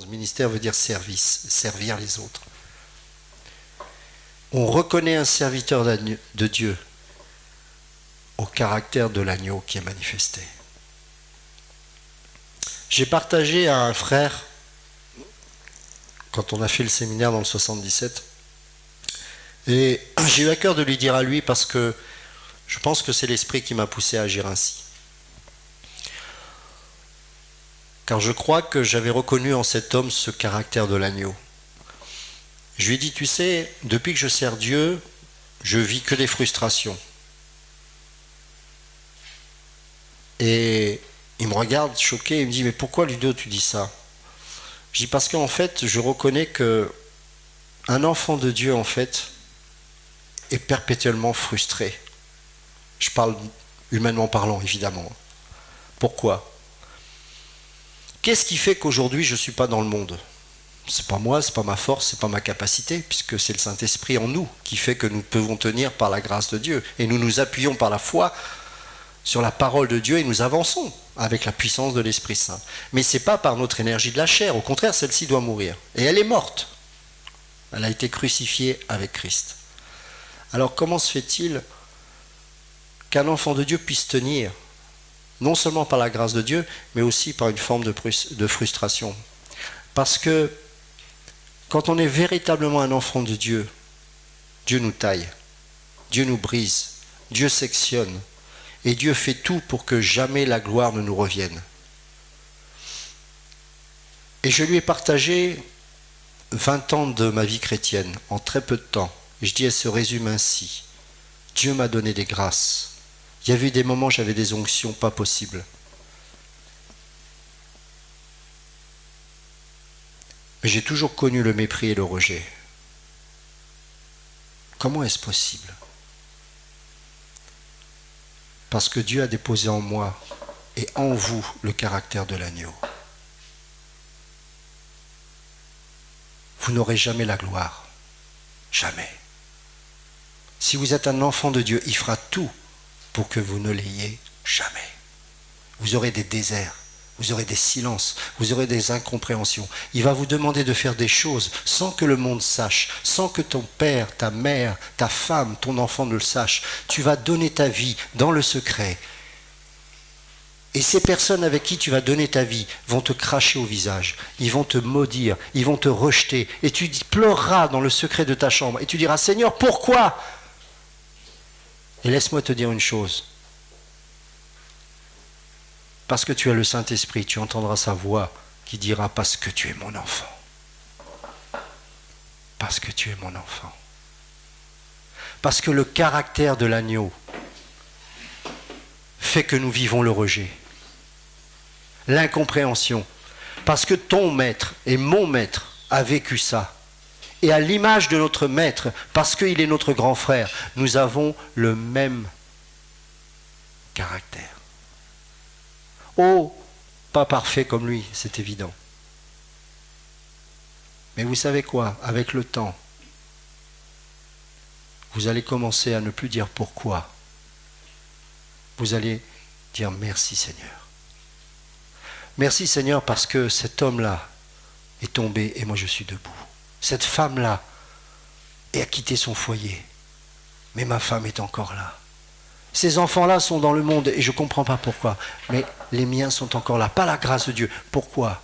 11. Ministère veut dire service, servir les autres. On reconnaît un serviteur de Dieu au caractère de l'agneau qui est manifesté. J'ai partagé à un frère, quand on a fait le séminaire dans le 77, et j'ai eu à cœur de lui dire à lui parce que je pense que c'est l'esprit qui m'a poussé à agir ainsi. Car je crois que j'avais reconnu en cet homme ce caractère de l'agneau. Je lui ai dit, tu sais, depuis que je sers Dieu, je vis que des frustrations. Et il me regarde choqué, il me dit, mais pourquoi Ludo tu dis ça? Je dis, parce qu'en fait, je reconnais que un enfant de Dieu, en fait, est perpétuellement frustré. Je parle humainement parlant, évidemment. Pourquoi? Qu'est-ce qui fait qu'aujourd'hui je ne suis pas dans le monde? C'est pas moi, c'est pas ma force, c'est pas ma capacité, puisque c'est le Saint-Esprit en nous qui fait que nous pouvons tenir par la grâce de Dieu. Et nous nous appuyons par la foi sur la parole de Dieu et nous avançons avec la puissance de l'Esprit Saint. Mais ce n'est pas par notre énergie de la chair, au contraire, celle-ci doit mourir. Et elle est morte. Elle a été crucifiée avec Christ. Alors comment se fait-il qu'un enfant de Dieu puisse tenir, non seulement par la grâce de Dieu, mais aussi par une forme de frustration? Parce que quand on est véritablement un enfant de Dieu, Dieu nous taille, Dieu nous brise, Dieu sectionne, et Dieu fait tout pour que jamais la gloire ne nous revienne. Et je lui ai partagé 20 ans de ma vie chrétienne en très peu de temps. Et je dis, elle se résume ainsi. Dieu m'a donné des grâces. Il y a eu des moments où j'avais des onctions pas possibles. Mais j'ai toujours connu le mépris et le rejet. Comment est-ce possible? Parce que Dieu a déposé en moi et en vous le caractère de l'agneau. Vous n'aurez jamais la gloire. Jamais. Si vous êtes un enfant de Dieu, il fera tout pour que vous ne l'ayez jamais. Vous aurez des déserts. Vous aurez des silences, vous aurez des incompréhensions. Il va vous demander de faire des choses sans que le monde sache, sans que ton père, ta mère, ta femme, ton enfant ne le sache. Tu vas donner ta vie dans le secret. Et ces personnes avec qui tu vas donner ta vie vont te cracher au visage, ils vont te maudire, ils vont te rejeter. Et tu pleureras dans le secret de ta chambre et tu diras, Seigneur, pourquoi? Et laisse-moi te dire une chose. Parce que tu as le Saint-Esprit, tu entendras sa voix qui dira « Parce que tu es mon enfant. Parce que tu es mon enfant. » Parce que le caractère de l'agneau fait que nous vivons le rejet, l'incompréhension. Parce que ton maître et mon maître a vécu ça. Et à l'image de notre maître, parce qu'il est notre grand frère, nous avons le même caractère. Oh, pas parfait comme lui, c'est évident. Mais vous savez quoi? Avec le temps, vous allez commencer à ne plus dire pourquoi. Vous allez dire merci Seigneur. Merci Seigneur parce que cet homme-là est tombé et moi je suis debout. Cette femme-là a quitté son foyer, mais ma femme est encore là. Ces enfants-là sont dans le monde et je ne comprends pas pourquoi. Mais les miens sont encore là. Pas la grâce de Dieu. Pourquoi?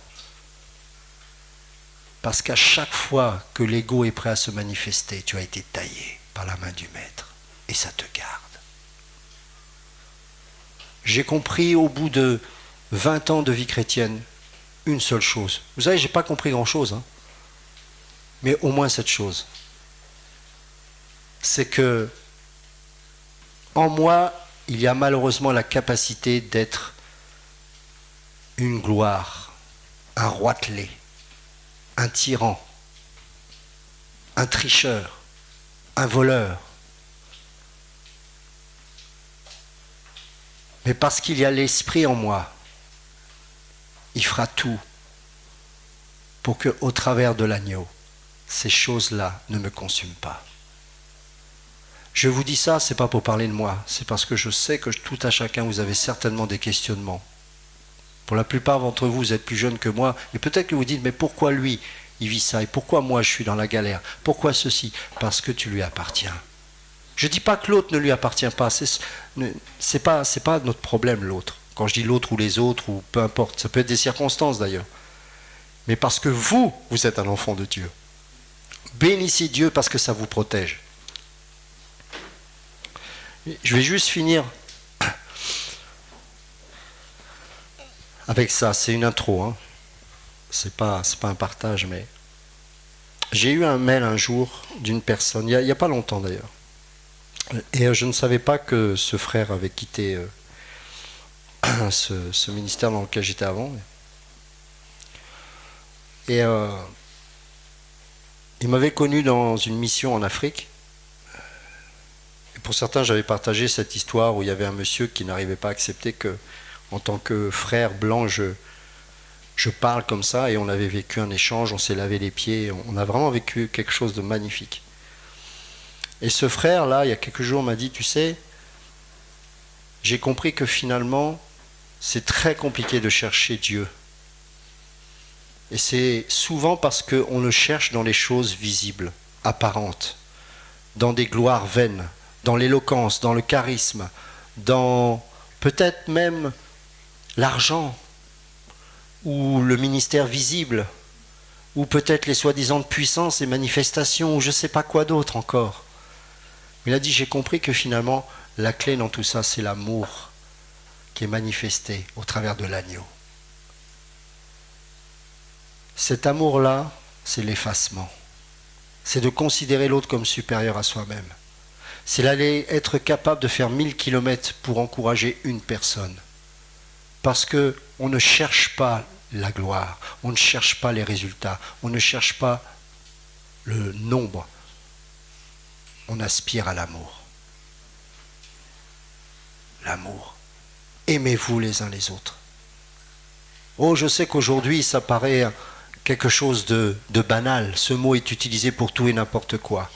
Parce qu'à chaque fois que l'ego est prêt à se manifester, tu as été taillé par la main du Maître. Et ça te garde. J'ai compris au bout de 20 ans de vie chrétienne une seule chose. Vous savez, je n'ai pas compris grand-chose. Hein, mais au moins cette chose. C'est que en moi, il y a malheureusement la capacité d'être une gloire, un roitelet, un tyran, un tricheur, un voleur. Mais parce qu'il y a l'esprit en moi, il fera tout pour que, au travers de l'agneau, ces choses-là ne me consument pas. Je vous dis ça, ce n'est pas pour parler de moi, c'est parce que je sais que tout à chacun, vous avez certainement des questionnements. Pour la plupart d'entre vous, vous êtes plus jeunes que moi, et peut-être que vous dites, mais pourquoi lui, il vit ça, et pourquoi moi, je suis dans la galère? Pourquoi ceci? Parce que tu lui appartiens. Je ne dis pas que l'autre ne lui appartient pas, c'est pas notre problème, l'autre. Quand je dis l'autre ou les autres, ou peu importe, ça peut être des circonstances d'ailleurs. Mais parce que vous êtes un enfant de Dieu. Bénissez Dieu parce que ça vous protège. Je vais juste finir avec ça, c'est une intro, hein. C'est pas un partage, mais j'ai eu un mail un jour d'une personne, il n'y a pas longtemps d'ailleurs, et je ne savais pas que ce frère avait quitté ce ministère dans lequel j'étais avant. Et il m'avait connu dans une mission en Afrique. Et pour certains, j'avais partagé cette histoire où il y avait un monsieur qui n'arrivait pas à accepter que, en tant que frère blanc, je parle comme ça, et on avait vécu un échange, on s'est lavé les pieds, on a vraiment vécu quelque chose de magnifique. Et ce frère-là, il y a quelques jours, m'a dit, tu sais, j'ai compris que finalement, c'est très compliqué de chercher Dieu. Et c'est souvent parce qu'on le cherche dans les choses visibles, apparentes, dans des gloires vaines, dans l'éloquence, dans le charisme, dans peut-être même l'argent, ou le ministère visible, ou peut-être les soi-disant puissances et manifestations, ou je ne sais pas quoi d'autre encore. Mais il a dit, j'ai compris que finalement, la clé dans tout ça, c'est l'amour qui est manifesté au travers de l'agneau. Cet amour-là, c'est l'effacement. C'est de considérer l'autre comme supérieur à soi-même. C'est d'aller être capable de faire 1000 kilomètres pour encourager une personne. Parce qu'on ne cherche pas la gloire, on ne cherche pas les résultats, on ne cherche pas le nombre. On aspire à l'amour. L'amour. Aimez-vous les uns les autres. Oh, je sais qu'aujourd'hui, ça paraît quelque chose de banal. Ce mot est utilisé pour tout et n'importe quoi.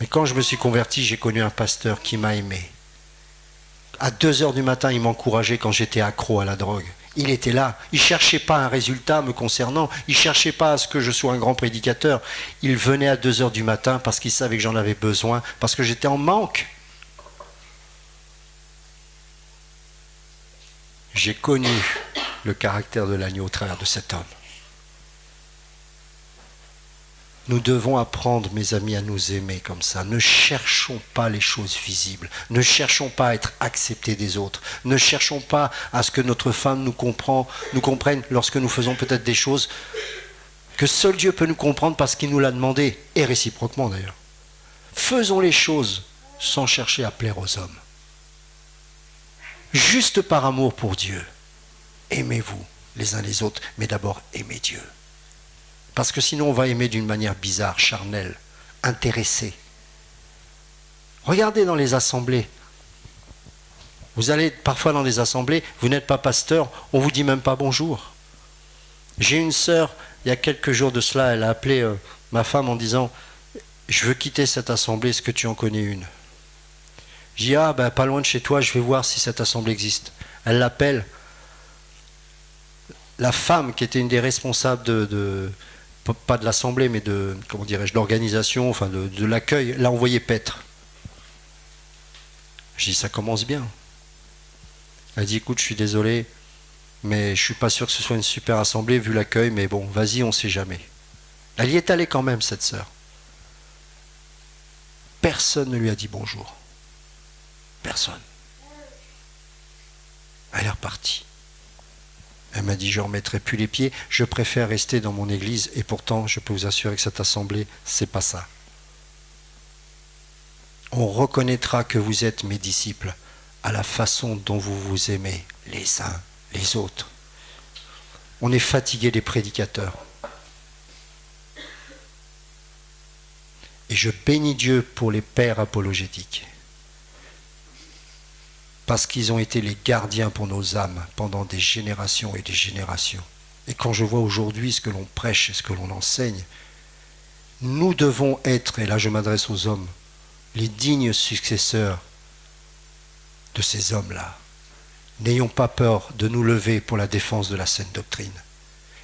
Mais quand je me suis converti, j'ai connu un pasteur qui m'a aimé. À 2h du matin, il m'encourageait quand j'étais accro à la drogue. Il était là. Il ne cherchait pas un résultat me concernant. Il ne cherchait pas à ce que je sois un grand prédicateur. Il venait à 2h du matin parce qu'il savait que j'en avais besoin, parce que j'étais en manque. J'ai connu le caractère de l'agneau au travers de cet homme. Nous devons apprendre, mes amis, à nous aimer comme ça. Ne cherchons pas les choses visibles. Ne cherchons pas à être acceptés des autres. Ne cherchons pas à ce que notre femme nous comprenne lorsque nous faisons peut-être des choses que seul Dieu peut nous comprendre parce qu'il nous l'a demandé, et réciproquement d'ailleurs. Faisons les choses sans chercher à plaire aux hommes. Juste par amour pour Dieu. Aimez-vous les uns les autres, mais d'abord aimez Dieu. Parce que sinon on va aimer d'une manière bizarre, charnelle, intéressée. Regardez dans les assemblées. Vous allez parfois dans des assemblées, vous n'êtes pas pasteur, on ne vous dit même pas bonjour. J'ai une sœur, il y a quelques jours de cela, elle a appelé ma femme en disant « Je veux quitter cette assemblée, est-ce que tu en connais une ?» J'ai dit « Ah, ben, pas loin de chez toi, je vais voir si cette assemblée existe. » Elle l'appelle. La femme qui était une des responsables pas de l'assemblée, mais de, comment dirais-je, l'organisation, enfin de l'accueil, l'a envoyé paître. J'ai dit, ça commence bien. Elle dit, écoute, je suis désolé, mais je suis pas sûr que ce soit une super assemblée vu l'accueil, mais bon, vas-y, on sait jamais. Elle y est allée quand même, cette sœur. Personne ne lui a dit bonjour. Personne. Elle est repartie. Elle m'a dit, je ne remettrai plus les pieds, je préfère rester dans mon église, et pourtant, je peux vous assurer que cette assemblée, c'est pas ça. On reconnaîtra que vous êtes mes disciples à la façon dont vous vous aimez les uns les autres. On est fatigué des prédicateurs. Et je bénis Dieu pour les pères apologétiques. Parce qu'ils ont été les gardiens pour nos âmes pendant des générations et des générations. Et quand je vois aujourd'hui ce que l'on prêche et ce que l'on enseigne, nous devons être, et là je m'adresse aux hommes, les dignes successeurs de ces hommes-là. n'ayons pas peur de nous lever pour la défense de la saine doctrine.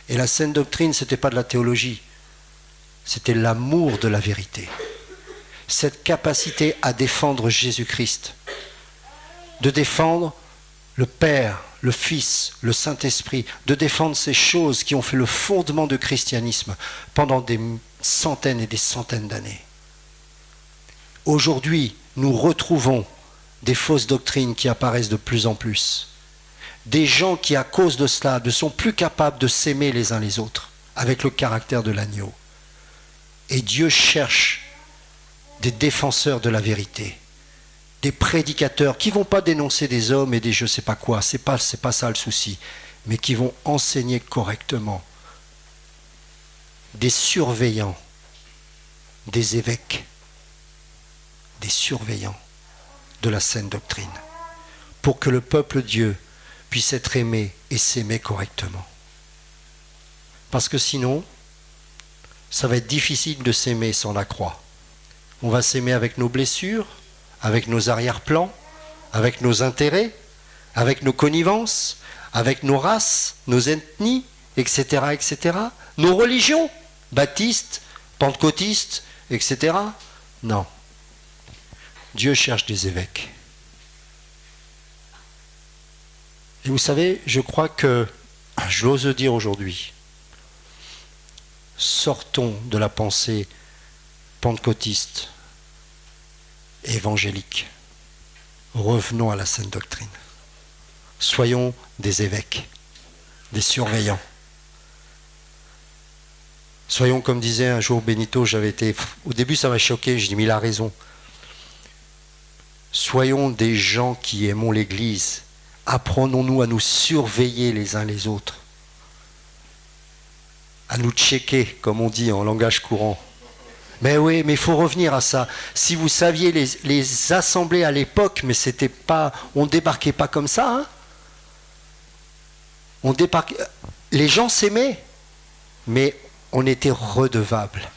Et la saine doctrine, ce n'était pas de la théologie, c'était l'amour de la vérité. Cette capacité à défendre Jésus-Christ, de défendre le Père, le Fils, le Saint-Esprit, de défendre ces choses qui ont fait le fondement du christianisme pendant des centaines et des centaines d'années. Aujourd'hui, nous retrouvons des fausses doctrines qui apparaissent de plus en plus. Des gens qui, à cause de cela, ne sont plus capables de s'aimer les uns les autres, avec le caractère de l'agneau. Et Dieu cherche des défenseurs de la vérité, des prédicateurs qui ne vont pas dénoncer des hommes et des je ne sais pas quoi, c'est pas ça le souci, mais qui vont enseigner correctement, des surveillants, des évêques, des surveillants de la saine doctrine, pour que le peuple de Dieu puisse être aimé et s'aimer correctement. Parce que sinon, ça va être difficile de s'aimer sans la croix. On va s'aimer avec nos blessures, avec nos arrière-plans, avec nos intérêts, avec nos connivences, avec nos races, nos ethnies, etc., etc. Nos religions, baptistes, pentecôtistes, etc. Non. Dieu cherche des évêques. Et vous savez, je crois que, j'ose dire aujourd'hui, sortons de la pensée pentecôtiste et évangélique. Revenons à la saine doctrine. Soyons des évêques, des surveillants. Soyons, comme disait un jour Benito, au début ça m'a choqué, je dis mais il a raison. Soyons des gens qui aimons l'Église. Apprenons-nous à nous surveiller les uns les autres. À nous checker, comme on dit en langage courant. Mais oui, mais il faut revenir à ça. Si vous saviez les assemblées à l'époque, mais c'était pas, on débarquait pas comme ça. Hein, on débarquait, les gens s'aimaient, mais on était redevables.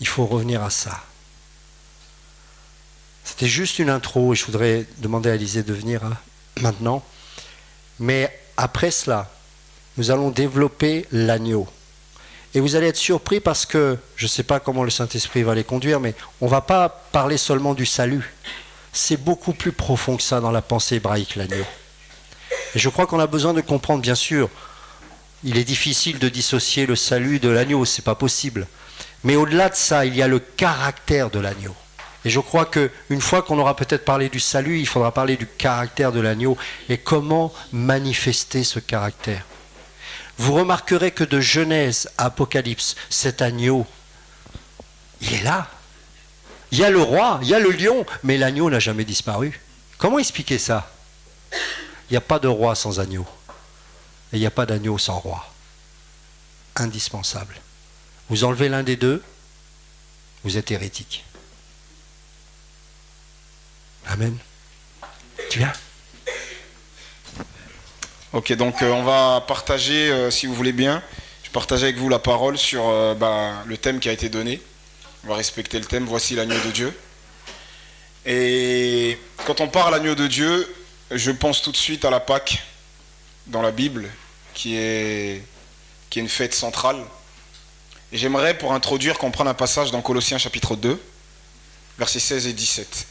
Il faut revenir à ça. C'était juste une intro et je voudrais demander à Alizé de venir maintenant. Mais après cela, nous allons développer l'agneau. Et vous allez être surpris parce que, je ne sais pas comment le Saint-Esprit va les conduire, mais on ne va pas parler seulement du salut. C'est beaucoup plus profond que ça dans la pensée hébraïque, l'agneau. Et je crois qu'on a besoin de comprendre, bien sûr, il est difficile de dissocier le salut de l'agneau, ce n'est pas possible. Mais au-delà de ça, il y a le caractère de l'agneau. Et je crois qu'une fois qu'on aura peut-être parlé du salut, il faudra parler du caractère de l'agneau et comment manifester ce caractère. Vous remarquerez que de Genèse à Apocalypse, cet agneau, il est là. Il y a le roi, il y a le lion, mais l'agneau n'a jamais disparu. Comment expliquer ça? Il n'y a pas de roi sans agneau. Et il n'y a pas d'agneau sans roi. Indispensable. Vous enlevez l'un des deux, vous êtes hérétique. Amen. Tu viens? Ok, donc on va partager, si vous voulez bien, je partage avec vous la parole sur le thème qui a été donné. On va respecter le thème, voici l'agneau de Dieu. Et quand on parle l'agneau de Dieu, je pense tout de suite à la Pâque dans la Bible, qui est une fête centrale. Et j'aimerais, pour introduire, qu'on prenne un passage dans Colossiens chapitre 2, versets 16 et 17.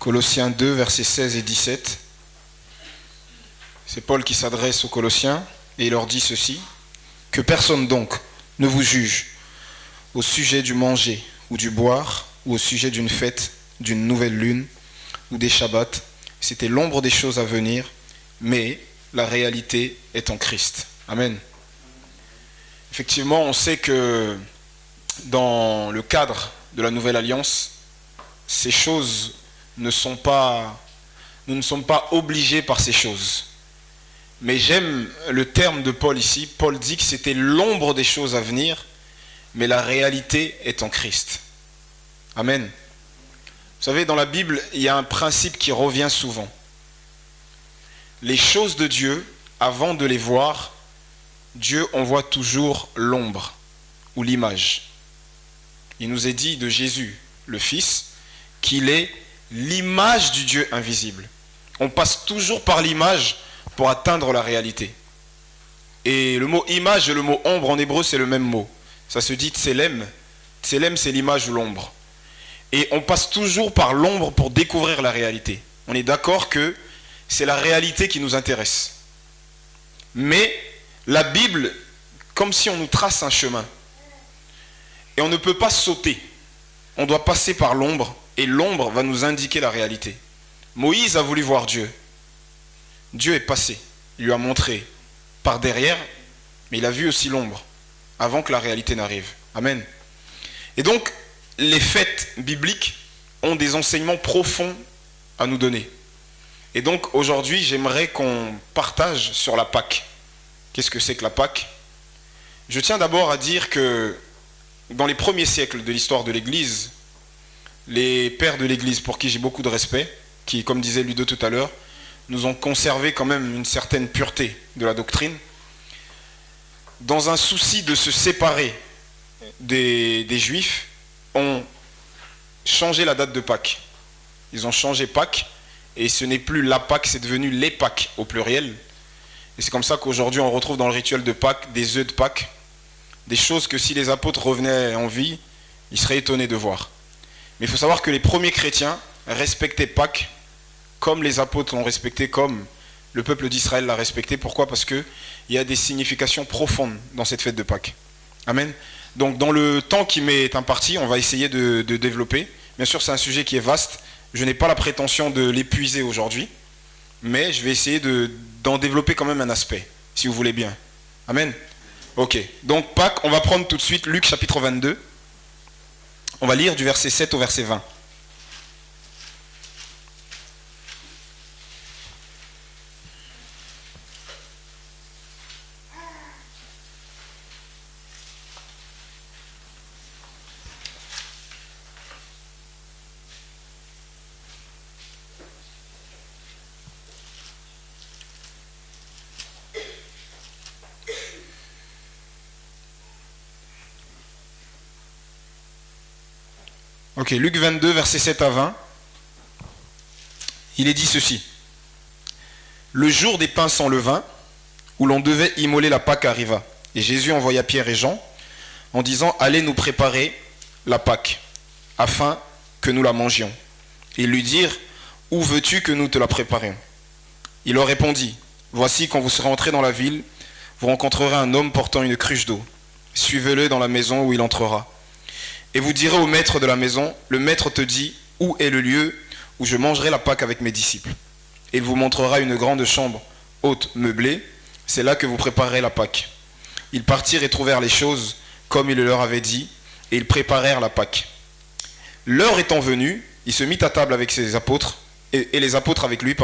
Colossiens 2, versets 16 et 17. C'est Paul qui s'adresse aux Colossiens et il leur dit ceci. Que personne donc ne vous juge au sujet du manger ou du boire ou au sujet d'une fête, d'une nouvelle lune ou des Shabbats. C'était l'ombre des choses à venir, mais la réalité est en Christ. Amen. Effectivement, on sait que dans le cadre de la nouvelle alliance, ces choses nous ne sommes pas obligés par ces choses. Mais j'aime le terme de Paul ici. Paul dit que c'était l'ombre des choses à venir, mais la réalité est en Christ. Amen. Vous savez, dans la Bible, il y a un principe qui revient souvent. les choses de Dieu, avant de les voir, Dieu envoie toujours l'ombre ou l'image. Il nous est dit de Jésus, le Fils, qu'il est l'image du Dieu invisible. On passe toujours par l'image pour atteindre la réalité. Et le mot image et le mot ombre en hébreu, c'est le même mot. Ça se dit tselem. Tselem, c'est l'image ou l'ombre. Et on passe toujours par l'ombre pour découvrir la réalité. On est d'accord que c'est la réalité qui nous intéresse. Mais la Bible, comme si on nous trace un chemin. Et on ne peut pas sauter. On doit passer par l'ombre, et l'ombre va nous indiquer la réalité. Moïse a voulu voir Dieu. Dieu est passé. Il lui a montré par derrière, mais il a vu aussi l'ombre, avant que la réalité n'arrive. Amen. Et donc, les fêtes bibliques ont des enseignements profonds à nous donner. Et donc, aujourd'hui, j'aimerais qu'on partage sur la Pâque. Qu'est-ce que c'est que la Pâque? Je tiens d'abord à dire que dans les premiers siècles de l'histoire de l'Église, les pères de l'Église, pour qui j'ai beaucoup de respect, qui, comme disait Ludo tout à l'heure, nous ont conservé quand même une certaine pureté de la doctrine, dans un souci de se séparer des Juifs, ont changé la date de Pâques. Ils ont changé Pâques, et ce n'est plus la Pâque, c'est devenu les Pâques au pluriel. Et c'est comme ça qu'aujourd'hui on retrouve dans le rituel de Pâques des œufs de Pâques, des choses que si les apôtres revenaient en vie, ils seraient étonnés de voir. Mais il faut savoir que les premiers chrétiens respectaient Pâques comme les apôtres l'ont respecté, comme le peuple d'Israël l'a respecté. Pourquoi? Parce qu'il y a des significations profondes dans cette fête de Pâques. Amen. Donc dans le temps qui m'est imparti, on va essayer de développer. Bien sûr, c'est un sujet qui est vaste. Je n'ai pas la prétention de l'épuiser aujourd'hui, mais je vais essayer d'en développer quand même un aspect, si vous voulez bien. Amen. Ok. Donc Pâques, on va prendre tout de suite Luc chapitre 22. On va lire du verset 7 au verset 20. Ok, Luc 22, verset 7 à 20. Il est dit ceci. Le jour des pains sans levain, où l'on devait immoler la Pâque, arriva. Et Jésus envoya Pierre et Jean en disant, allez nous préparer la Pâque, afin que nous la mangions. Et ils lui dirent, où veux-tu que nous te la préparions? Il leur répondit, voici, quand vous serez entrés dans la ville, vous rencontrerez un homme portant une cruche d'eau. Suivez-le dans la maison où il entrera. Et vous direz au maître de la maison, le maître te dit, où est le lieu où je mangerai la Pâque avec mes disciples? Et il vous montrera une grande chambre haute meublée, c'est là que vous préparerez la Pâque. Ils partirent et trouvèrent les choses comme il leur avait dit, et ils préparèrent la Pâque. L'heure étant venue, il se mit à table avec ses apôtres, et les apôtres avec lui,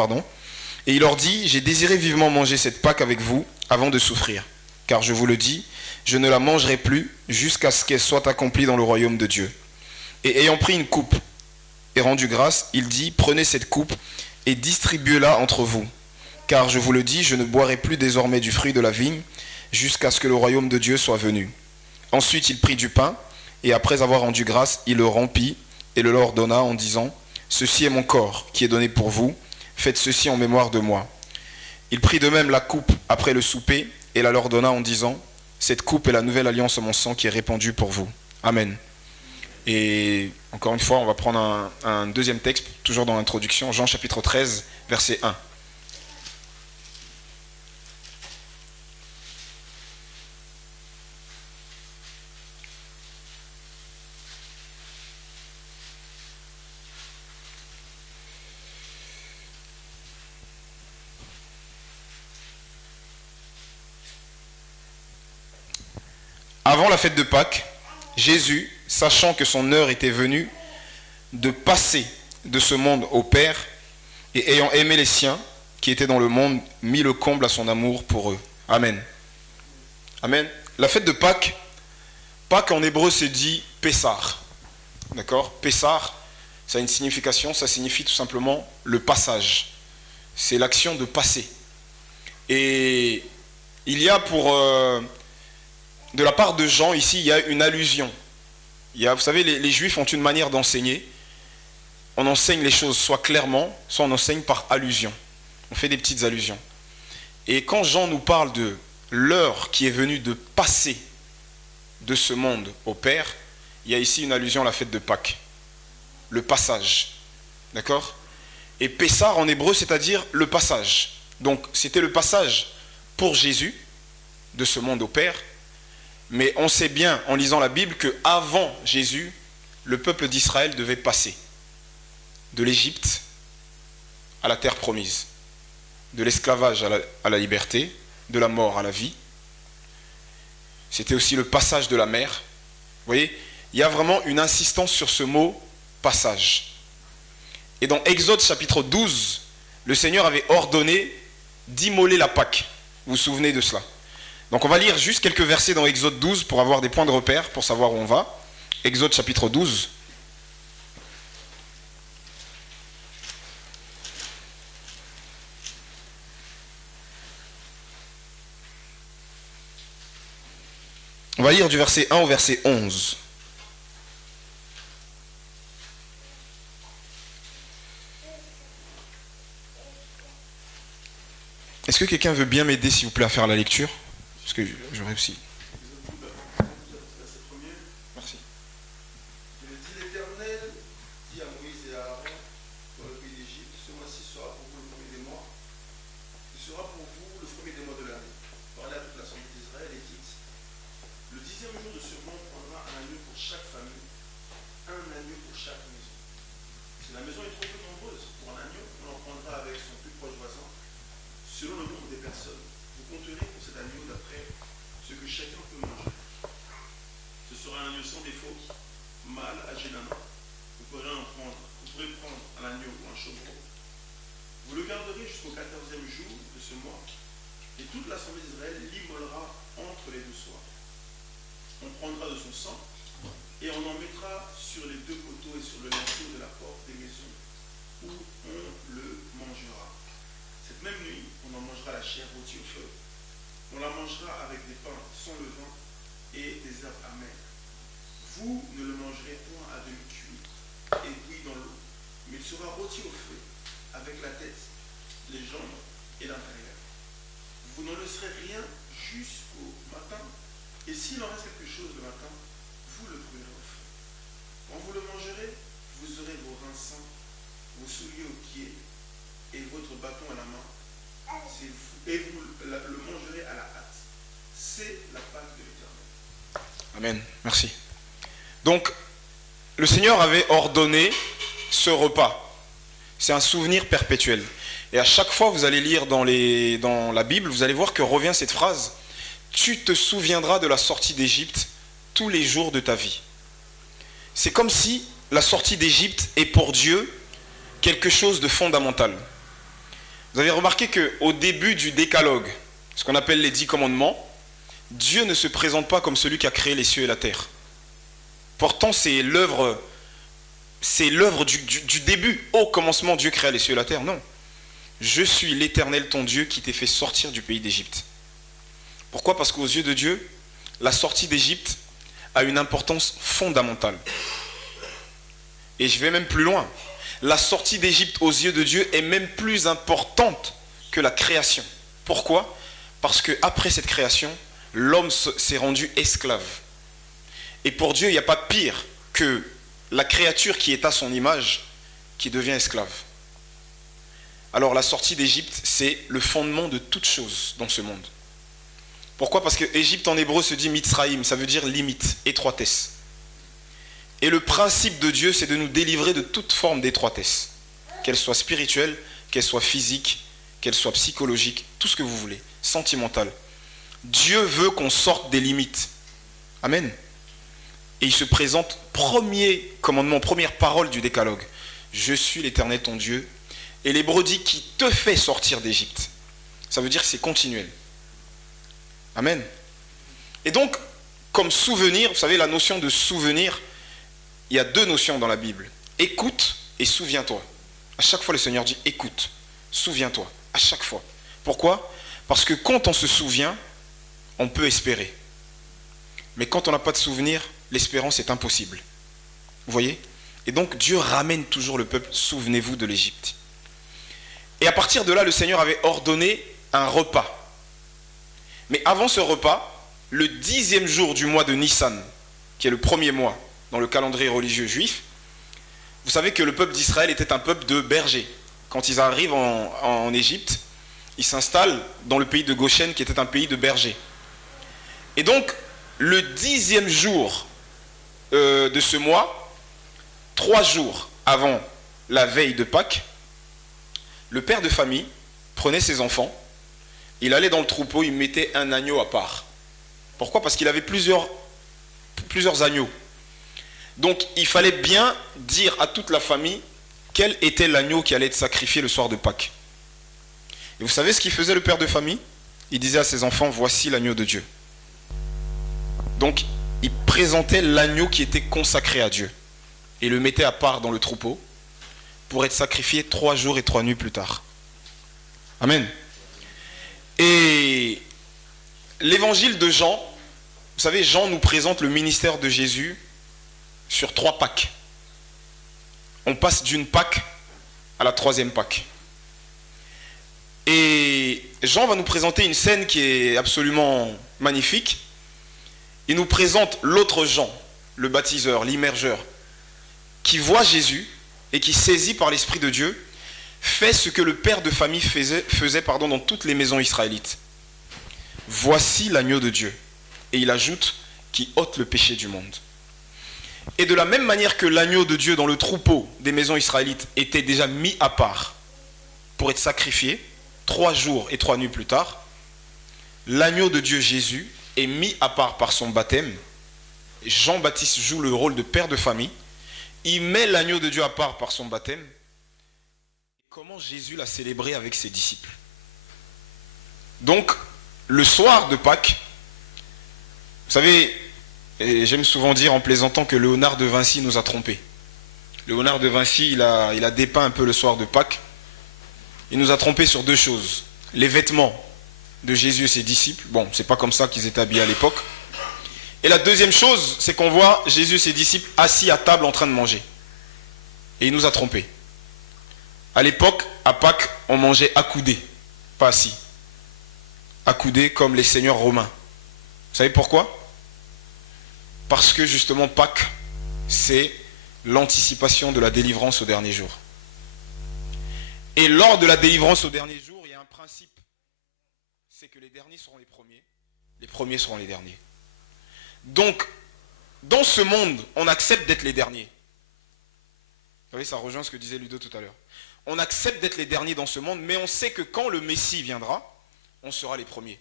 et il leur dit, j'ai désiré vivement manger cette Pâque avec vous avant de souffrir, car je vous le dis, je ne la mangerai plus jusqu'à ce qu'elle soit accomplie dans le royaume de Dieu. Et ayant pris une coupe et rendu grâce, il dit, prenez cette coupe et distribuez-la entre vous. Car je vous le dis, je ne boirai plus désormais du fruit de la vigne jusqu'à ce que le royaume de Dieu soit venu. Ensuite, il prit du pain et après avoir rendu grâce, il le rompit et le leur donna en disant, ceci est mon corps qui est donné pour vous, faites ceci en mémoire de moi. Il prit de même la coupe après le souper et la leur donna en disant, cette coupe est la nouvelle alliance en mon sang qui est répandue pour vous. Amen. Et encore une fois, on va prendre un deuxième texte, toujours dans l'introduction, Jean chapitre 13, verset 1. Avant la fête de Pâques, Jésus, sachant que son heure était venue de passer de ce monde au Père, et ayant aimé les siens qui étaient dans le monde, mit le comble à son amour pour eux. Amen. Amen. La fête de Pâques, Pâques en hébreu c'est dit Pessar. D'accord? Pessar, ça a une signification, ça signifie tout simplement le passage. C'est l'action de passer. Et il y a de la part de Jean, ici, il y a une allusion. Vous savez, les Juifs ont une manière d'enseigner. On enseigne les choses soit clairement, soit on enseigne par allusion. On fait des petites allusions. Et quand Jean nous parle de l'heure qui est venue de passer de ce monde au Père, il y a ici une allusion à la fête de Pâques. Le passage. D'accord ? Et Pessar en hébreu, c'est-à-dire le passage. Donc c'était le passage pour Jésus de ce monde au Père. Mais on sait bien en lisant la Bible qu'avant Jésus, le peuple d'Israël devait passer de l'Égypte à la terre promise, de l'esclavage à la liberté, de la mort à la vie. C'était aussi le passage de la mer. Vous voyez, il y a vraiment une insistance sur ce mot passage. Et dans Exode chapitre 12, le Seigneur avait ordonné d'immoler la Pâque. Vous vous souvenez de cela? Donc on va lire juste quelques versets dans Exode 12 pour avoir des points de repère, pour savoir où on va. Exode chapitre 12. On va lire du verset 1 au verset 11. Est-ce que quelqu'un veut bien m'aider, s'il vous plaît, à faire la lecture? Parce que j'aurais aussi. Merci. Il dit l'Éternel dit à Moïse et à Aaron dans le pays d'Égypte, ce mois-ci sera pour vous le premier des mois. Il sera pour vous le premier des mois de l'année. Parlez à toute l'assemblée d'Israël et dites, le 10e jour de ce mois, on prendra un agneau pour chaque famille, un agneau pour chaque maison. Si la maison est trop peu nombreuse pour un agneau, on en prendra avec son plus proche voisin, selon le nombre des personnes. Vous compterez pour cet agneau d'après ce que chacun peut manger. Ce sera un agneau sans défaut, mâle, âgé d'un an. Vous pourrez prendre un agneau ou un chevreau. Vous le garderez jusqu'au 14e jour de ce mois, et toute l'assemblée d'Israël l'immolera entre les deux soirs. On prendra de son sang, et on en mettra sur les deux poteaux et sur le linteau de la porte des maisons, où on le mangera. Cette même nuit, on en mangera la chair rôtie au feu. On la mangera avec des pains sans levain et des herbes amères. Vous ne le mangerez point à demi cuit et cuit dans l'eau, mais il sera rôti au feu avec la tête, les jambes et l'intérieur. Vous n'en laisserez rien jusqu'au matin, et s'il en reste quelque chose le matin, vous le brûlerez au feu. Quand vous le mangerez, vous aurez vos reins sains, vos souliers aux pieds et votre bâton à la main, et vous le mangerez à la hâte. C'est la Pâque de l'Éternel. Amen. Merci. Donc, le Seigneur avait ordonné ce repas. C'est un souvenir perpétuel. Et à chaque fois, vous allez lire dans la Bible, vous allez voir que revient cette phrase, « Tu te souviendras de la sortie d'Égypte tous les jours de ta vie. » C'est comme si la sortie d'Égypte est pour Dieu quelque chose de fondamental. Vous avez remarqué qu'au début du décalogue, ce qu'on appelle les 10 commandements, Dieu ne se présente pas comme celui qui a créé les cieux et la terre. Pourtant, c'est l'œuvre du début. Au commencement, Dieu créa les cieux et la terre. Non. Je suis l'Éternel ton Dieu qui t'ai fait sortir du pays d'Égypte. Pourquoi? Parce qu'aux yeux de Dieu, la sortie d'Égypte a une importance fondamentale. Et je vais même plus loin. La sortie d'Égypte aux yeux de Dieu est même plus importante que la création. Pourquoi? Parce qu'après cette création, l'homme s'est rendu esclave. Et pour Dieu, il n'y a pas pire que la créature qui est à son image, qui devient esclave. Alors la sortie d'Égypte, c'est le fondement de toute chose dans ce monde. Pourquoi? Parce que Égypte en hébreu se dit Mitzraïm, ça veut dire limite, étroitesse. Et le principe de Dieu, c'est de nous délivrer de toute forme d'étroitesse, qu'elle soit spirituelle, qu'elle soit physique, qu'elle soit psychologique, tout ce que vous voulez, sentimentale. Dieu veut qu'on sorte des limites. Amen. Et il se présente premier commandement, première parole du décalogue. Je suis l'Éternel ton Dieu. Et l'hébreu dit qui te fait sortir d'Égypte. Ça veut dire que c'est continuel. Amen. Et donc, comme souvenir, vous savez, la notion de souvenir, il y a deux notions dans la Bible. Écoute et souviens-toi. À chaque fois, le Seigneur dit écoute, souviens-toi. À chaque fois. Pourquoi? Parce que quand on se souvient, on peut espérer. Mais quand on n'a pas de souvenir, l'espérance est impossible. Vous voyez? Et donc Dieu ramène toujours le peuple, souvenez-vous de l'Égypte. Et à partir de là, le Seigneur avait ordonné un repas. Mais avant ce repas, le 10e jour du mois de Nissan, qui est le premier mois dans le calendrier religieux juif, vous savez que le peuple d'Israël était un peuple de bergers. Quand ils arrivent en Égypte, ils s'installent dans le pays de Goshen, qui était un pays de bergers. Et donc, le 10e jour de ce mois, 3 jours avant la veille de Pâques, le père de famille prenait ses enfants, il allait dans le troupeau, il mettait un agneau à part. Pourquoi? Parce qu'il avait plusieurs agneaux. Donc il fallait bien dire à toute la famille quel était l'agneau qui allait être sacrifié le soir de Pâques. Et vous savez ce qu'il faisait le père de famille? Il disait à ses enfants, voici l'agneau de Dieu. Donc il présentait l'agneau qui était consacré à Dieu et le mettait à part dans le troupeau pour être sacrifié 3 jours et 3 nuits plus tard. Amen. Et l'évangile de Jean, vous savez, Jean nous présente le ministère de Jésus sur 3 Pâques. On passe d'une Pâque à la 3e Pâque. Et Jean va nous présenter une scène qui est absolument magnifique. Il nous présente l'autre Jean, le baptiseur, l'immergeur, qui voit Jésus et qui, saisi par l'Esprit de Dieu, fait ce que le père de famille faisait dans toutes les maisons israélites. Voici l'agneau de Dieu. Et il ajoute, qui ôte le péché du monde. Et de la même manière que l'agneau de Dieu dans le troupeau des maisons israélites était déjà mis à part pour être sacrifié 3 jours et 3 nuits plus tard, l'agneau de Dieu Jésus est mis à part par son baptême. Jean-Baptiste joue le rôle de père de famille. Il met l'agneau de Dieu à part par son baptême. Comment Jésus l'a célébré avec ses disciples. Donc, le soir de Pâques, vous savez, et j'aime souvent dire en plaisantant que Léonard de Vinci nous a trompés. Léonard de Vinci, il a dépeint un peu le soir de Pâques. Il nous a trompés sur 2 choses. Les vêtements de Jésus et ses disciples. Bon, c'est pas comme ça qu'ils étaient habillés à l'époque. Et la deuxième chose, c'est qu'on voit Jésus et ses disciples assis à table en train de manger. Et il nous a trompés. À l'époque, à Pâques, on mangeait accoudé, pas assis. Accoudé comme les seigneurs romains. Vous savez pourquoi? Parce que justement Pâques, c'est l'anticipation de la délivrance au dernier jour. Et lors de la délivrance au dernier jour, il y a un principe. C'est que les derniers seront les premiers seront les derniers. Donc, dans ce monde, on accepte d'être les derniers. Vous savez, ça rejoint ce que disait Ludo tout à l'heure. On accepte d'être les derniers dans ce monde, mais on sait que quand le Messie viendra, on sera les premiers.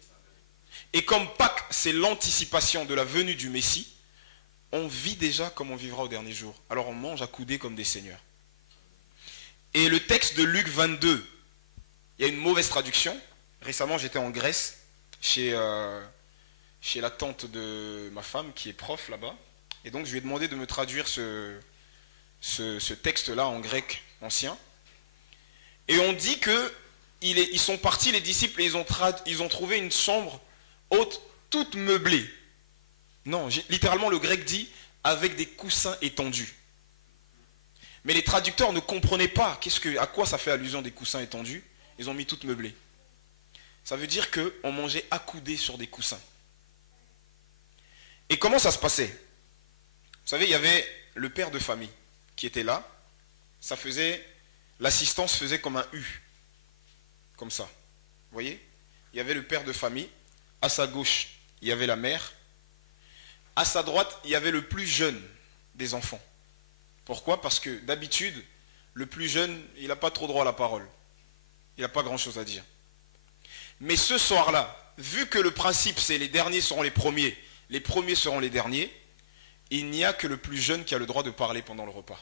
Et comme Pâques, c'est l'anticipation de la venue du Messie, on vit déjà comme on vivra au dernier jour. Alors on mange accoudés comme des seigneurs. Et le texte de Luc 22, il y a une mauvaise traduction. Récemment, j'étais en Grèce, chez la tante de ma femme, qui est prof là-bas. Et donc, je lui ai demandé de me traduire ce texte-là en grec ancien. Et on dit qu'ils sont partis, les disciples, et ils ont trouvé une chambre haute, toute meublée. Non, littéralement, le grec dit « avec des coussins étendus ». Mais les traducteurs ne comprenaient pas à quoi ça fait allusion des coussins étendus. Ils ont mis toutes meublées. Ça veut dire qu'on mangeait accoudés sur des coussins. Et comment ça se passait? Vous savez, il y avait le père de famille qui était là. L'assistance faisait comme un U. Comme ça. Vous voyez? Il y avait le père de famille. À sa gauche, il y avait la mère. À sa droite, il y avait le plus jeune des enfants. Pourquoi? Parce que d'habitude, le plus jeune, il n'a pas trop droit à la parole. Il n'a pas grand-chose à dire. Mais ce soir-là, vu que le principe c'est les derniers seront les premiers seront les derniers, il n'y a que le plus jeune qui a le droit de parler pendant le repas.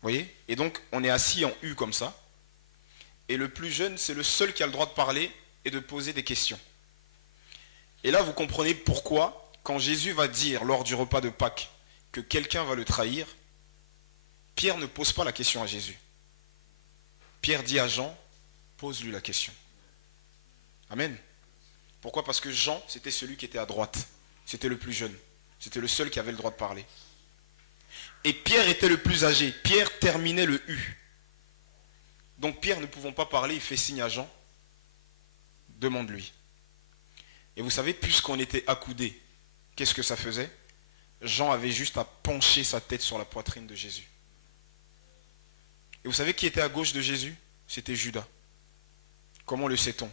Vous voyez? Et donc, on est assis en U comme ça. Et le plus jeune, c'est le seul qui a le droit de parler et de poser des questions. Et là, vous comprenez pourquoi, quand Jésus va dire lors du repas de Pâques que quelqu'un va le trahir, Pierre ne pose pas la question à Jésus. Pierre dit à Jean, pose-lui la question. Amen. Pourquoi? Parce que Jean, c'était celui qui était à droite. C'était le plus jeune. C'était le seul qui avait le droit de parler. Et Pierre était le plus âgé. Pierre terminait le U. Donc Pierre, ne pouvant pas parler, il fait signe à Jean. Demande-lui. Et vous savez, puisqu'on était accoudés, qu'est-ce que ça faisait? Jean avait juste à pencher sa tête sur la poitrine de Jésus. Et vous savez qui était à gauche de Jésus? C'était Judas. Comment le sait-on?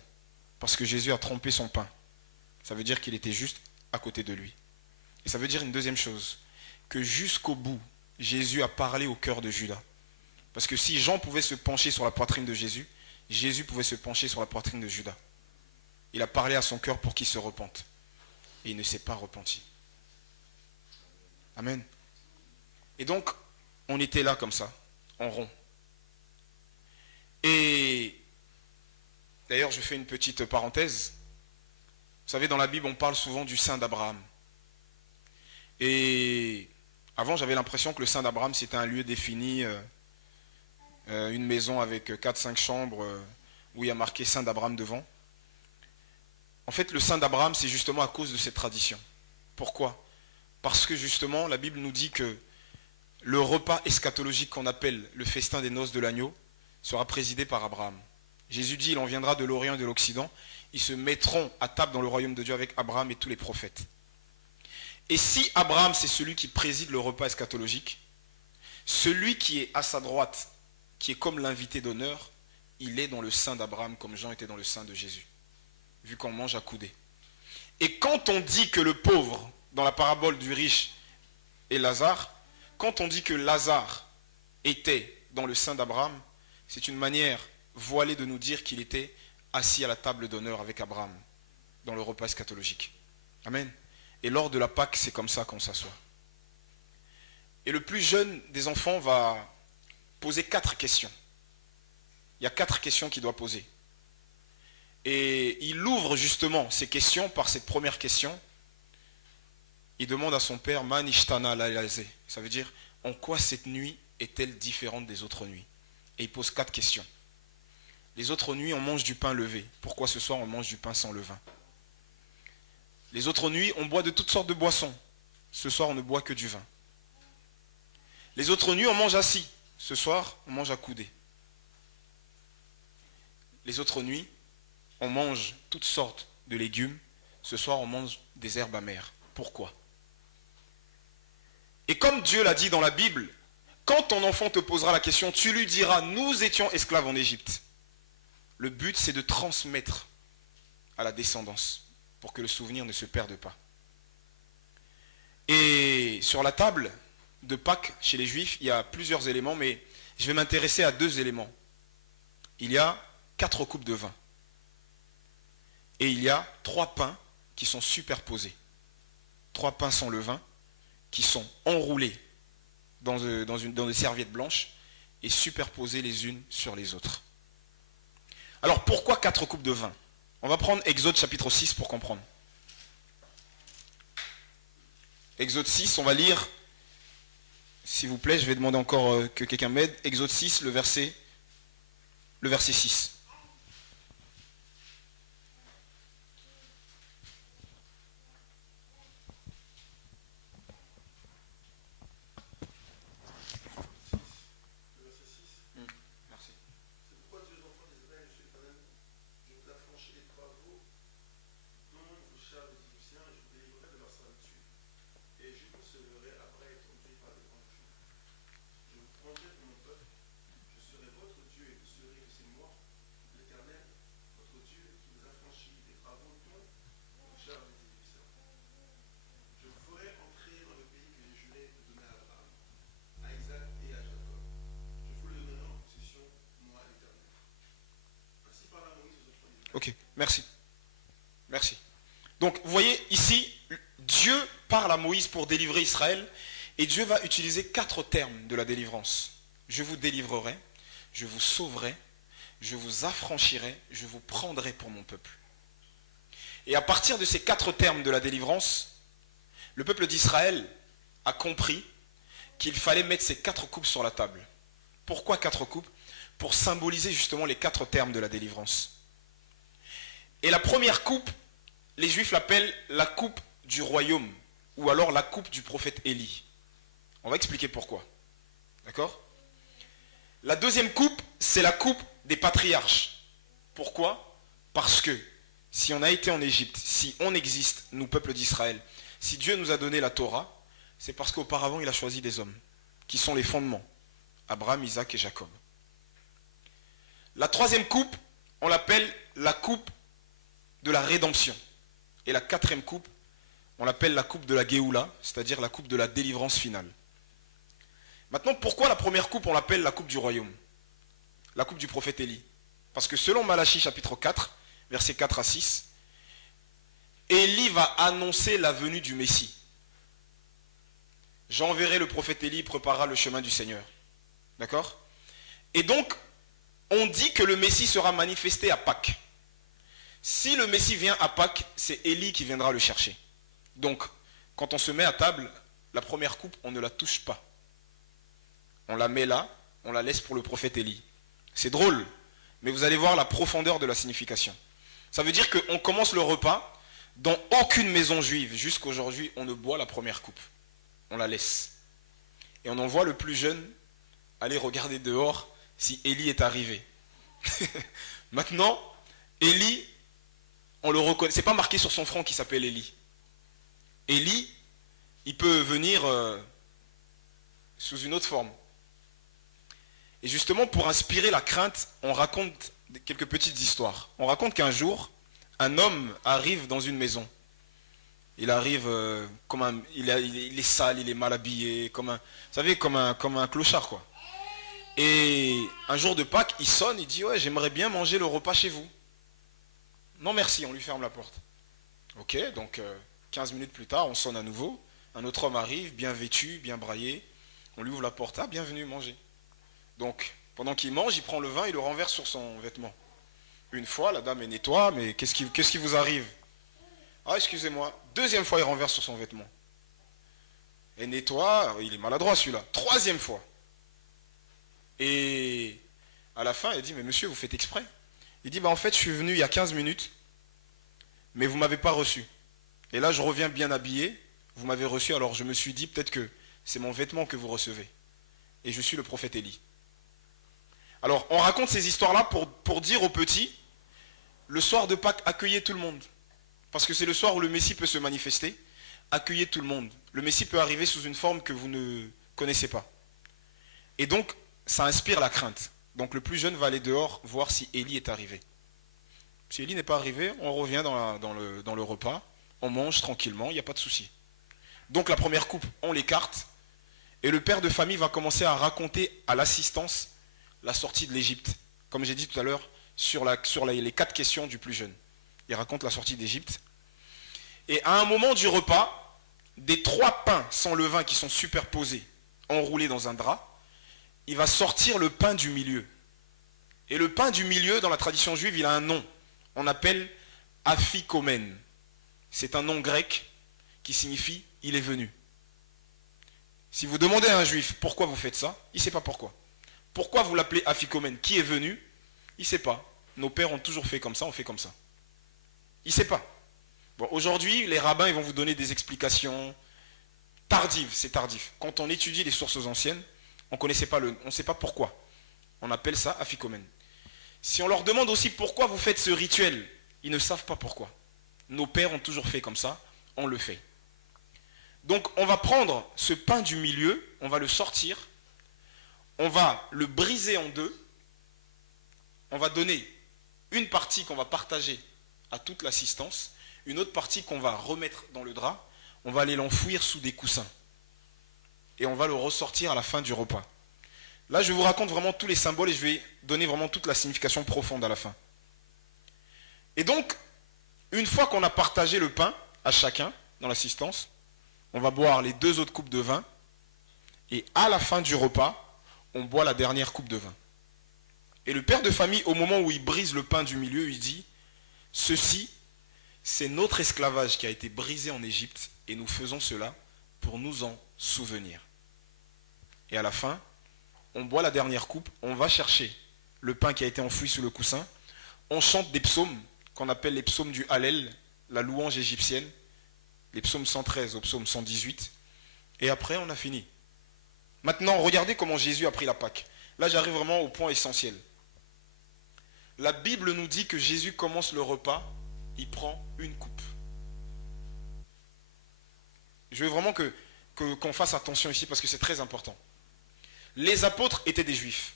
Parce que Jésus a trempé son pain. Ça veut dire qu'il était juste à côté de lui. Et ça veut dire une deuxième chose, que jusqu'au bout, Jésus a parlé au cœur de Judas. Parce que si Jean pouvait se pencher sur la poitrine de Jésus, Jésus pouvait se pencher sur la poitrine de Judas. Il a parlé à son cœur pour qu'il se repente. Et il ne s'est pas repenti. Amen. Et donc, on était là comme ça, en rond. Et d'ailleurs, je fais une petite parenthèse. Vous savez, dans la Bible, on parle souvent du sein d'Abraham. Et avant, j'avais l'impression que le sein d'Abraham, c'était un lieu défini, une maison avec 4-5 chambres, où il y a marqué sein d'Abraham devant. En fait, le sein d'Abraham, c'est justement à cause de cette tradition. Pourquoi? Parce que justement, la Bible nous dit que le repas eschatologique qu'on appelle le festin des noces de l'agneau sera présidé par Abraham. Jésus dit, il en viendra de l'Orient et de l'Occident. Ils se mettront à table dans le royaume de Dieu avec Abraham et tous les prophètes. Et si Abraham, c'est celui qui préside le repas eschatologique, celui qui est à sa droite, qui est comme l'invité d'honneur, il est dans le sein d'Abraham comme Jean était dans le sein de Jésus, vu qu'on mange à coudées. Et quand on dit que le pauvre, dans la parabole du riche et Lazare, quand on dit que Lazare était dans le sein d'Abraham, c'est une manière voilée de nous dire qu'il était assis à la table d'honneur avec Abraham, dans le repas eschatologique. Amen. Et lors de la Pâque, c'est comme ça qu'on s'assoit. Et le plus jeune des enfants va poser 4 questions. Il y a 4 questions qu'il doit poser. Et il ouvre justement ces questions par cette première question. Il demande à son père, Man ishtana laylazeh. Ça veut dire, en quoi cette nuit est-elle différente des autres nuits? Et il pose 4 questions. Les autres nuits, on mange du pain levé. Pourquoi ce soir, on mange du pain sans levain? Les autres nuits, on boit de toutes sortes de boissons. Ce soir, on ne boit que du vin. Les autres nuits, on mange assis. Ce soir, on mange accoudé. Les autres nuits, on mange toutes sortes de légumes. Ce soir, on mange des herbes amères. Pourquoi? Et comme Dieu l'a dit dans la Bible, quand ton enfant te posera la question, tu lui diras, nous étions esclaves en Égypte. Le but, c'est de transmettre à la descendance pour que le souvenir ne se perde pas. Et sur la table de Pâques, chez les Juifs, il y a plusieurs éléments, mais je vais m'intéresser à 2 éléments. Il y a 4 coupes de vin. Et il y a 3 pains qui sont superposés. 3 pains sans levain qui sont enroulés dans des serviettes blanches et superposés les unes sur les autres. Alors pourquoi 4 coupes de vin? On va prendre Exode chapitre 6 pour comprendre. Exode 6, on va lire, s'il vous plaît, je vais demander encore que quelqu'un m'aide. Exode 6, le verset 6. Merci. C'est pourquoi Dieu, enfants d'Israël, je suis éternel, je vous affranchis des travaux dont vous chargez les Égyptiens, et je vous délivrerai de leur servitude. Et je vous sauverai après être conduit par des grands jours. Je vous prendrai pour mon peuple, je serai votre Dieu et vous serez que c'est moi, l'Éternel, votre Dieu, qui vous affranchit des travaux dont vous chargez les Égyptiens. Je vous ferai entrer dans le pays que j'ai juré de donner à Abraham, à Isaac et à Jacob. Je vous le donnerai en possession, moi l'Éternel. Ainsi parla Moïse aux enfants d'Israël. Ok, merci. Merci. Donc, vous voyez, ici, Dieu parle à Moïse pour délivrer Israël, et Dieu va utiliser 4 termes de la délivrance. Je vous délivrerai, je vous sauverai, je vous affranchirai, je vous prendrai pour mon peuple. Et à partir de ces 4 termes de la délivrance, le peuple d'Israël a compris qu'il fallait mettre ces 4 coupes sur la table. Pourquoi 4 coupes? Pour symboliser justement les 4 termes de la délivrance. Et la première coupe, les Juifs l'appellent la coupe du royaume, ou alors la coupe du prophète Élie. On va expliquer pourquoi. D'accord? La deuxième coupe, c'est la coupe des patriarches. Pourquoi? Parce que si on a été en Égypte, si on existe, nous, peuple d'Israël, si Dieu nous a donné la Torah, c'est parce qu'auparavant il a choisi des hommes, qui sont les fondements. Abraham, Isaac et Jacob. La troisième coupe, on l'appelle la coupe de la rédemption. Et la quatrième coupe, on l'appelle la coupe de la Géoula, c'est-à-dire la coupe de la délivrance finale. Maintenant, pourquoi la première coupe, on l'appelle la coupe du royaume? La coupe du prophète Élie. Parce que selon Malachie chapitre 4, versets 4 à 6, Élie va annoncer la venue du Messie. J'enverrai le prophète Élie, il préparera le chemin du Seigneur. D'accord? Et donc, on dit que le Messie sera manifesté à Pâques. Si le Messie vient à Pâques, c'est Élie qui viendra le chercher. Donc, quand on se met à table, la première coupe, on ne la touche pas. On la met là, on la laisse pour le prophète Élie. C'est drôle, mais vous allez voir la profondeur de la signification. Ça veut dire qu'on commence le repas, dans aucune maison juive, jusqu'aujourd'hui, on ne boit la première coupe. On la laisse. Et on envoie le plus jeune aller regarder dehors si Élie est arrivé. Maintenant, Élie, on le reconnaît. C'est pas marqué sur son front qu'il s'appelle Élie. Élie, il peut venir sous une autre forme. Et justement, pour inspirer la crainte, on raconte quelques petites histoires. On raconte qu'un jour, un homme arrive dans une maison. Il arrive il est sale, il est mal habillé, vous savez, comme un clochard, quoi. Et un jour de Pâques, il sonne, il dit « Ouais, j'aimerais bien manger le repas chez vous. » « Non, merci », on lui ferme la porte. Ok, donc 15 minutes plus tard, on sonne à nouveau. Un autre homme arrive, bien vêtu, bien braillé. On lui ouvre la porte. « Ah, bienvenue, mangez. » Donc, pendant qu'il mange, il prend le vin et le renverse sur son vêtement. Une fois, la dame est nettoie, mais qu'est-ce qui vous arrive? Ah, excusez-moi. Deuxième fois, il renverse sur son vêtement. Et nettoie, il est maladroit celui-là. Troisième fois. Et à la fin, elle dit, mais monsieur, vous faites exprès? Il dit, en fait, je suis venu il y a 15 minutes, mais vous ne m'avez pas reçu. Et là, je reviens bien habillé, vous m'avez reçu, alors je me suis dit, peut-être que c'est mon vêtement que vous recevez. Et je suis le prophète Élie. Alors, on raconte ces histoires-là pour dire aux petits, le soir de Pâques, accueillez tout le monde. Parce que c'est le soir où le Messie peut se manifester. Accueillez tout le monde. Le Messie peut arriver sous une forme que vous ne connaissez pas. Et donc, ça inspire la crainte. Donc le plus jeune va aller dehors voir si Élie est arrivé. Si Élie n'est pas arrivé, on revient dans le repas, on mange tranquillement, il n'y a pas de souci. Donc la première coupe, on l'écarte, et le père de famille va commencer à raconter à l'assistance la sortie de l'Égypte. Comme j'ai dit tout à l'heure, sur les 4 questions du plus jeune. Il raconte la sortie d'Égypte. Et à un moment du repas, des 3 pains sans levain qui sont superposés, enroulés dans un drap, il va sortir le pain du milieu. Et le pain du milieu, dans la tradition juive, il a un nom. On appelle Afikomen. C'est un nom grec qui signifie « il est venu ». Si vous demandez à un juif pourquoi vous faites ça, il ne sait pas pourquoi. Pourquoi vous l'appelez Afikomen? Qui est venu? Il ne sait pas. Nos pères ont toujours fait comme ça, on fait comme ça. Il ne sait pas. Bon, aujourd'hui, les rabbins ils vont vous donner des explications tardives, c'est tardif. Quand on étudie les sources anciennes, on ne sait pas pourquoi. On appelle ça Afikomen. Si on leur demande aussi pourquoi vous faites ce rituel, ils ne savent pas pourquoi. Nos pères ont toujours fait comme ça, on le fait. Donc on va prendre ce pain du milieu, on va le sortir, on va le briser en deux, on va donner une partie qu'on va partager à toute l'assistance, une autre partie qu'on va remettre dans le drap, on va aller l'enfouir sous des coussins. Et on va le ressortir à la fin du repas. Là, je vous raconte vraiment tous les symboles et je vais donner vraiment toute la signification profonde à la fin. Et donc, une fois qu'on a partagé le pain à chacun dans l'assistance, on va boire les 2 autres coupes de vin et à la fin du repas, on boit la dernière coupe de vin. Et le père de famille, au moment où il brise le pain du milieu, il dit « Ceci, c'est notre esclavage qui a été brisé en Égypte et nous faisons cela pour nous en souvenir. » Et à la fin, on boit la dernière coupe, on va chercher le pain qui a été enfoui sous le coussin, on chante des psaumes qu'on appelle les psaumes du Hallel, la louange égyptienne, les psaumes 113 au psaume 118. Et après, on a fini. Maintenant, regardez comment Jésus a pris la Pâque. Là, j'arrive vraiment au point essentiel. La Bible nous dit que Jésus commence le repas, il prend une coupe. Je veux vraiment qu'on fasse attention ici parce que c'est très important. Les apôtres étaient des juifs.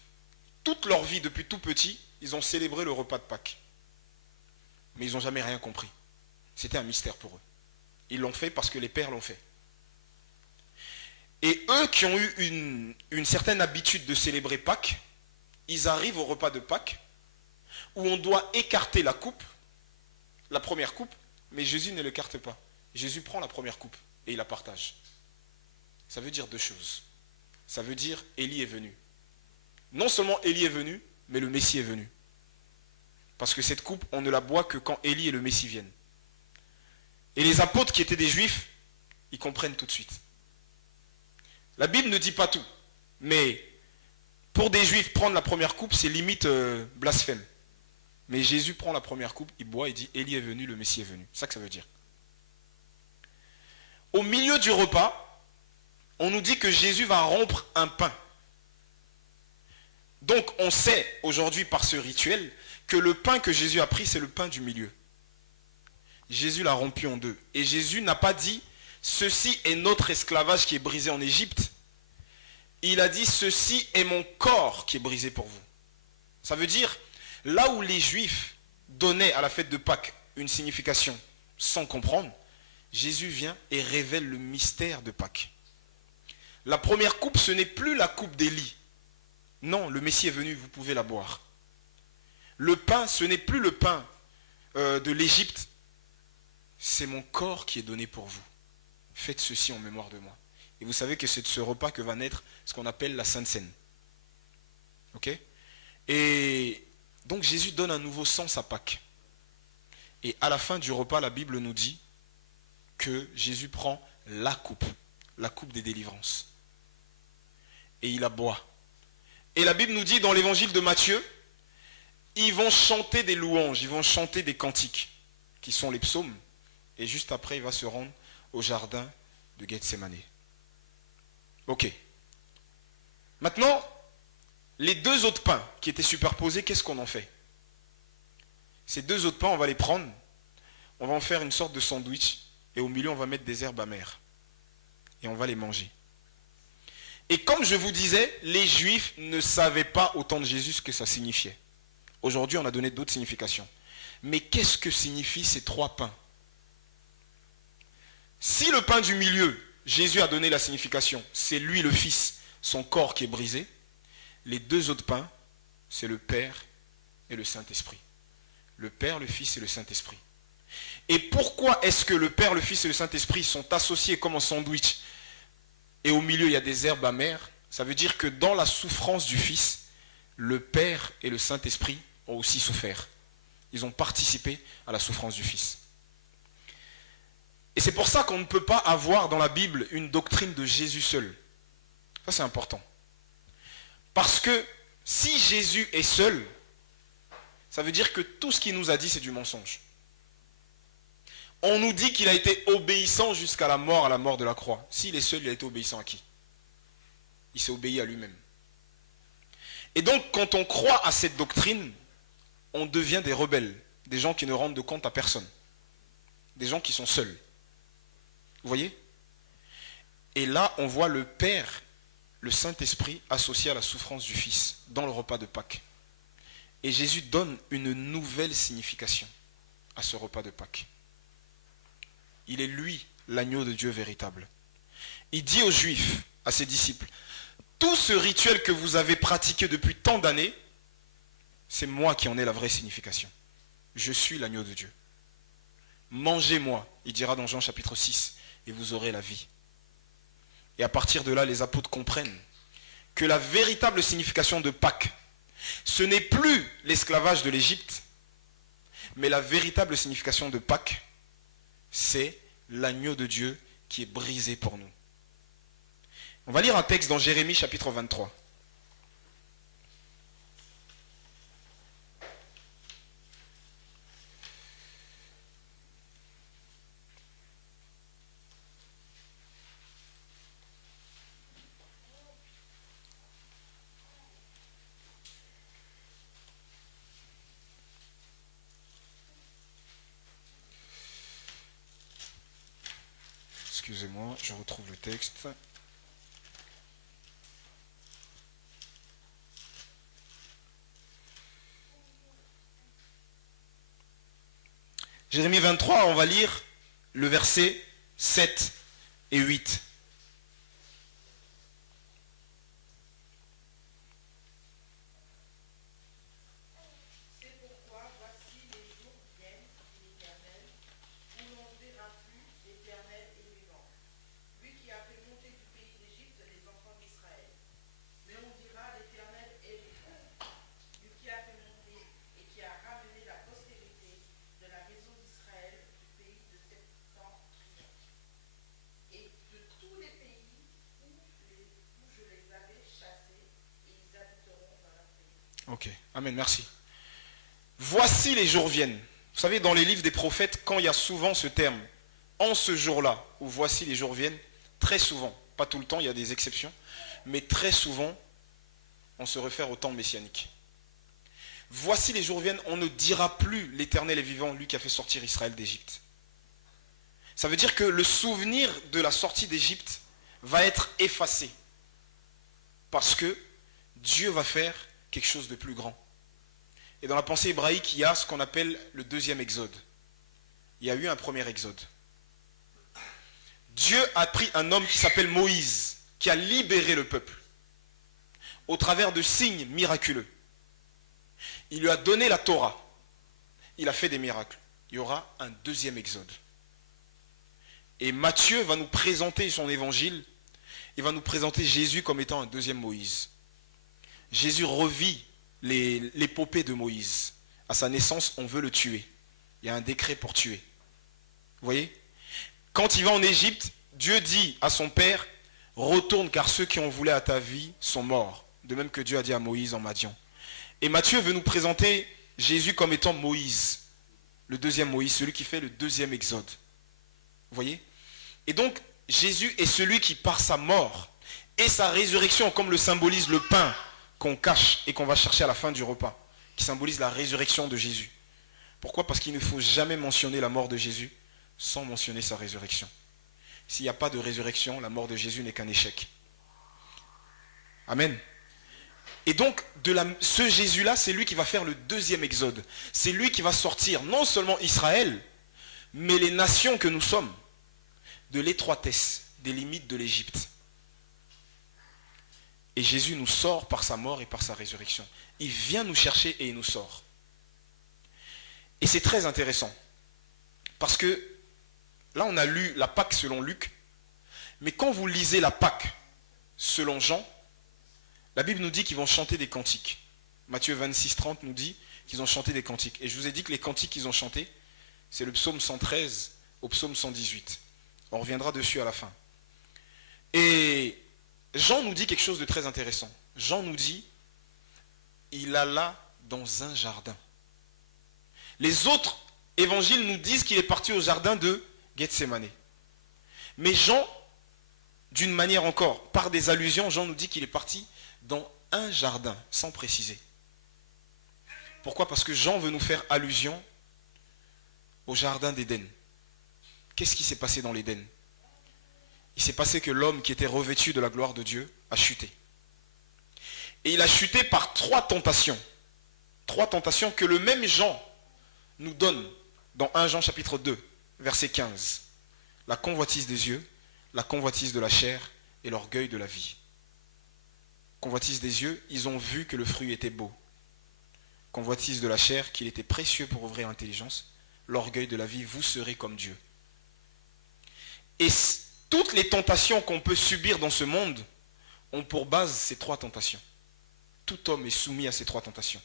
Toute leur vie, depuis tout petit, ils ont célébré le repas de Pâques. Mais ils n'ont jamais rien compris. C'était un mystère pour eux. Ils l'ont fait parce que les pères l'ont fait. Et eux qui ont eu une certaine habitude de célébrer Pâques, ils arrivent au repas de Pâques où on doit écarter la coupe, la première coupe, mais Jésus ne l'écarte pas. Jésus prend la première coupe et il la partage. Ça veut dire deux choses. Ça veut dire Élie est venu. Non seulement Élie est venu, mais le Messie est venu. Parce que cette coupe, on ne la boit que quand Élie et le Messie viennent. Et les apôtres qui étaient des juifs, ils comprennent tout de suite. La Bible ne dit pas tout. Mais pour des juifs, prendre la première coupe, c'est limite blasphème. Mais Jésus prend la première coupe, il boit et dit Élie est venu, le Messie est venu. C'est ça que ça veut dire. Au milieu du repas, on nous dit que Jésus va rompre un pain. Donc on sait aujourd'hui par ce rituel que le pain que Jésus a pris, c'est le pain du milieu. Jésus l'a rompu en deux. Et Jésus n'a pas dit ceci est notre esclavage qui est brisé en Égypte. Il a dit ceci est mon corps qui est brisé pour vous. Ça veut dire là où les Juifs donnaient à la fête de Pâques une signification sans comprendre, Jésus vient et révèle le mystère de Pâques. La première coupe, ce n'est plus la coupe d'Élie. Non, le Messie est venu, vous pouvez la boire. Le pain, ce n'est plus le pain de l'Égypte. C'est mon corps qui est donné pour vous. Faites ceci en mémoire de moi. Et vous savez que c'est de ce repas que va naître ce qu'on appelle la Sainte Seine. Ok ? Et donc Jésus donne un nouveau sens à Pâques. Et à la fin du repas, la Bible nous dit que Jésus prend la coupe des délivrances. Et il la boit. Et la Bible nous dit dans l'évangile de Matthieu, ils vont chanter des louanges, ils vont chanter des cantiques, qui sont les psaumes. Et juste après, il va se rendre au jardin de Gethsémane. Ok. Maintenant, les deux autres pains qui étaient superposés, qu'est-ce qu'on en fait? Ces deux autres pains, on va les prendre, on va en faire une sorte de sandwich, et au milieu, on va mettre des herbes amères. Et on va les manger. Et comme je vous disais, les Juifs ne savaient pas au temps de Jésus ce que ça signifiait. Aujourd'hui, on a donné d'autres significations. Mais qu'est-ce que signifient ces trois pains? Si le pain du milieu, Jésus a donné la signification, c'est lui le Fils, son corps qui est brisé, les deux autres pains, c'est le Père et le Saint-Esprit. Le Père, le Fils et le Saint-Esprit. Et pourquoi est-ce que le Père, le Fils et le Saint-Esprit sont associés comme un sandwich et au milieu il y a des herbes amères? Ça veut dire que dans la souffrance du Fils, le Père et le Saint-Esprit ont aussi souffert. Ils ont participé à la souffrance du Fils. Et c'est pour ça qu'on ne peut pas avoir dans la Bible une doctrine de Jésus seul. Ça c'est important. Parce que si Jésus est seul, ça veut dire que tout ce qu'il nous a dit c'est du mensonge. On nous dit qu'il a été obéissant jusqu'à la mort de la croix. S'il est seul, il a été obéissant à qui? Il s'est obéi à lui-même. Et donc, quand on croit à cette doctrine, on devient des rebelles, des gens qui ne rendent de compte à personne, des gens qui sont seuls. Vous voyez? Et là, on voit le Père, le Saint-Esprit associé à la souffrance du Fils dans le repas de Pâques. Et Jésus donne une nouvelle signification à ce repas de Pâques. Il est lui, l'agneau de Dieu véritable. Il dit aux Juifs, à ses disciples, tout ce rituel que vous avez pratiqué depuis tant d'années, c'est moi qui en ai la vraie signification. Je suis l'agneau de Dieu. Mangez-moi, il dira dans Jean chapitre 6, et vous aurez la vie. Et à partir de là, les apôtres comprennent que la véritable signification de Pâques, ce n'est plus l'esclavage de l'Égypte, mais la véritable signification de Pâques, c'est l'agneau de Dieu qui est brisé pour nous. On va lire un texte dans Jérémie chapitre 23. Excusez-moi, je retrouve le texte. Jérémie 23, on va lire le verset 7 et 8. C'est pourquoi voici les jours viennent, dit l'Éternel, où l'on ne verra plus l'Éternel est vivant, lui qui a fait monter du pays d'Égypte les enfants d'Israël. Mais on dira l'Éternel est vivant, lui qui a fait monter et qui a ramené la postérité de la maison d'Israël du pays de septentrion et de tous les pays où je les avais chassés, et ils habiteront dans leur pays. Ok, amen, merci. Voici les jours viennent. Vous savez, dans les livres des prophètes, quand il y a souvent ce terme, en ce jour-là, où voici les jours viennent, très souvent, pas tout le temps, il y a des exceptions, mais très souvent, on se réfère au temps messianique. Voici les jours viennent, on ne dira plus l'Éternel est vivant, lui qui a fait sortir Israël d'Égypte. Ça veut dire que le souvenir de la sortie d'Égypte va être effacé. Parce que Dieu va faire quelque chose de plus grand. Et dans la pensée hébraïque, il y a ce qu'on appelle le deuxième exode. Il y a eu un premier exode. Dieu a pris un homme qui s'appelle Moïse, qui a libéré le peuple, au travers de signes miraculeux. Il lui a donné la Torah. Il a fait des miracles. Il y aura un deuxième exode. Et Matthieu va nous présenter son évangile. Il va nous présenter Jésus comme étant un deuxième Moïse. Jésus revit l'épopée de Moïse. À sa naissance, on veut le tuer. Il y a un décret pour tuer. Vous voyez? Quand il va en Égypte, Dieu dit à son père, retourne car ceux qui ont voulu à ta vie sont morts. De même que Dieu a dit à Moïse en Madian. Et Matthieu veut nous présenter Jésus comme étant Moïse. Le deuxième Moïse, celui qui fait le deuxième exode. Vous voyez? Et donc, Jésus est celui qui, par sa mort et sa résurrection, comme le symbolise le pain qu'on cache et qu'on va chercher à la fin du repas, qui symbolise la résurrection de Jésus. Pourquoi? Parce qu'il ne faut jamais mentionner la mort de Jésus sans mentionner sa résurrection. S'il n'y a pas de résurrection, la mort de Jésus n'est qu'un échec. Amen. Et donc, ce Jésus-là, c'est lui qui va faire le deuxième exode. C'est lui qui va sortir non seulement Israël, mais les nations que nous sommes, de l'étroitesse, des limites de l'Égypte. Et Jésus nous sort par sa mort et par sa résurrection. Il vient nous chercher et il nous sort. Et c'est très intéressant. Parce que là, on a lu la Pâque selon Luc. Mais quand vous lisez la Pâque selon Jean, la Bible nous dit qu'ils vont chanter des cantiques. Matthieu 26, 30 nous dit qu'ils ont chanté des cantiques. Et je vous ai dit que les cantiques qu'ils ont chantés, c'est le psaume 113 au psaume 118. On reviendra dessus à la fin. Et Jean nous dit quelque chose de très intéressant. Jean nous dit, il alla dans un jardin. Les autres évangiles nous disent qu'il est parti au jardin de Gethsémané. Mais Jean, d'une manière encore, par des allusions, Jean nous dit qu'il est parti dans un jardin, sans préciser. Pourquoi? Parce que Jean veut nous faire allusion au jardin d'Éden. Qu'est-ce qui s'est passé dans l'Éden? Il s'est passé que l'homme qui était revêtu de la gloire de Dieu a chuté. Et il a chuté par 3 tentations. 3 tentations que le même Jean nous donne dans 1 Jean chapitre 2, verset 15. La convoitise des yeux, la convoitise de la chair et l'orgueil de la vie. Convoitise des yeux, ils ont vu que le fruit était beau. Convoitise de la chair, qu'il était précieux pour ouvrir l'intelligence. L'orgueil de la vie, vous serez comme Dieu. Et toutes les tentations qu'on peut subir dans ce monde ont pour base ces 3 tentations. Tout homme est soumis à ces 3 tentations.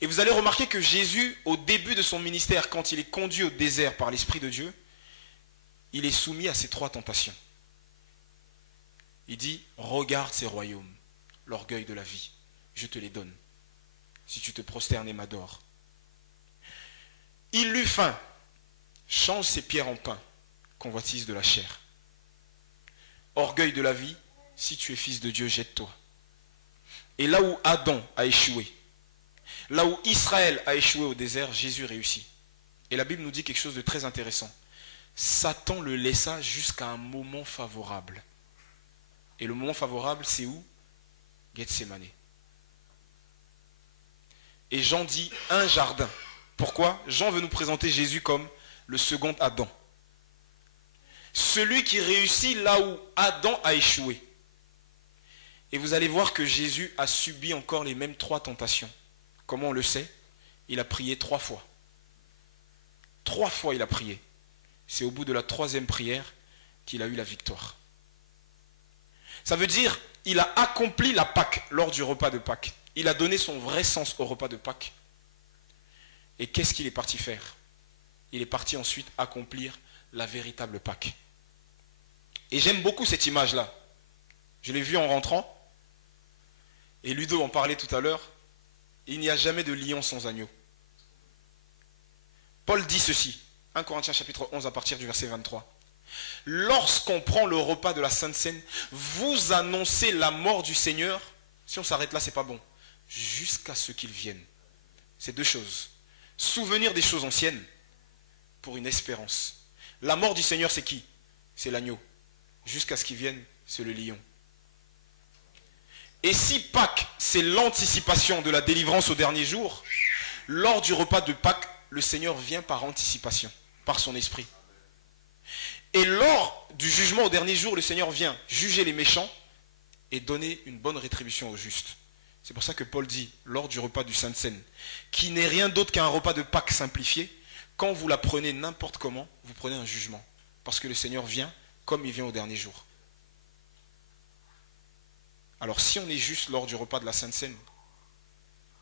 Et vous allez remarquer que Jésus, au début de son ministère, quand il est conduit au désert par l'Esprit de Dieu, il est soumis à ces 3 tentations. Il dit, regarde ces royaumes, l'orgueil de la vie, je te les donne. Si tu te prosternes et m'adores. Il eut faim, change ses pierres en pain, convoitise de la chair. Orgueil de la vie, si tu es fils de Dieu, jette-toi. Et là où Adam a échoué, là où Israël a échoué au désert, Jésus réussit. Et la Bible nous dit quelque chose de très intéressant. Satan le laissa jusqu'à un moment favorable. Et le moment favorable, c'est où? Gethsémane. Et Jean dit un jardin. Pourquoi? Jean veut nous présenter Jésus comme le second Adam. Celui qui réussit là où Adam a échoué. Et vous allez voir que Jésus a subi encore les mêmes 3 tentations. Comment on le sait? Il a prié 3 fois. 3 fois il a prié. C'est au bout de la 3e prière qu'il a eu la victoire. Ça veut dire, il a accompli la Pâque lors du repas de Pâques. Il a donné son vrai sens au repas de Pâques. Et qu'est-ce qu'il est parti faire? Il est parti ensuite accomplir la véritable Pâque. Et j'aime beaucoup cette image-là. Je l'ai vue en rentrant. Et Ludo en parlait tout à l'heure. Il n'y a jamais de lion sans agneau. Paul dit ceci. 1 Corinthiens chapitre 11 à partir du verset 23. Lorsqu'on prend le repas de la Sainte Seine, vous annoncez la mort du Seigneur. Si on s'arrête là, c'est pas bon. Jusqu'à ce qu'il vienne. C'est 2 choses. Souvenir des choses anciennes pour une espérance. La mort du Seigneur, c'est qui? C'est l'agneau. Jusqu'à ce qu'il vienne, c'est le lion. Et si Pâques, c'est l'anticipation de la délivrance au dernier jour, lors du repas de Pâques, le Seigneur vient par anticipation, par son esprit. Et lors du jugement au dernier jour, le Seigneur vient juger les méchants et donner une bonne rétribution aux justes. C'est pour ça que Paul dit, lors du repas du Sainte Seine, qui n'est rien d'autre qu'un repas de Pâques simplifié, quand vous la prenez n'importe comment, vous prenez un jugement. Parce que le Seigneur vient comme il vient au dernier jour. Alors si on est juste lors du repas de la Sainte Seine,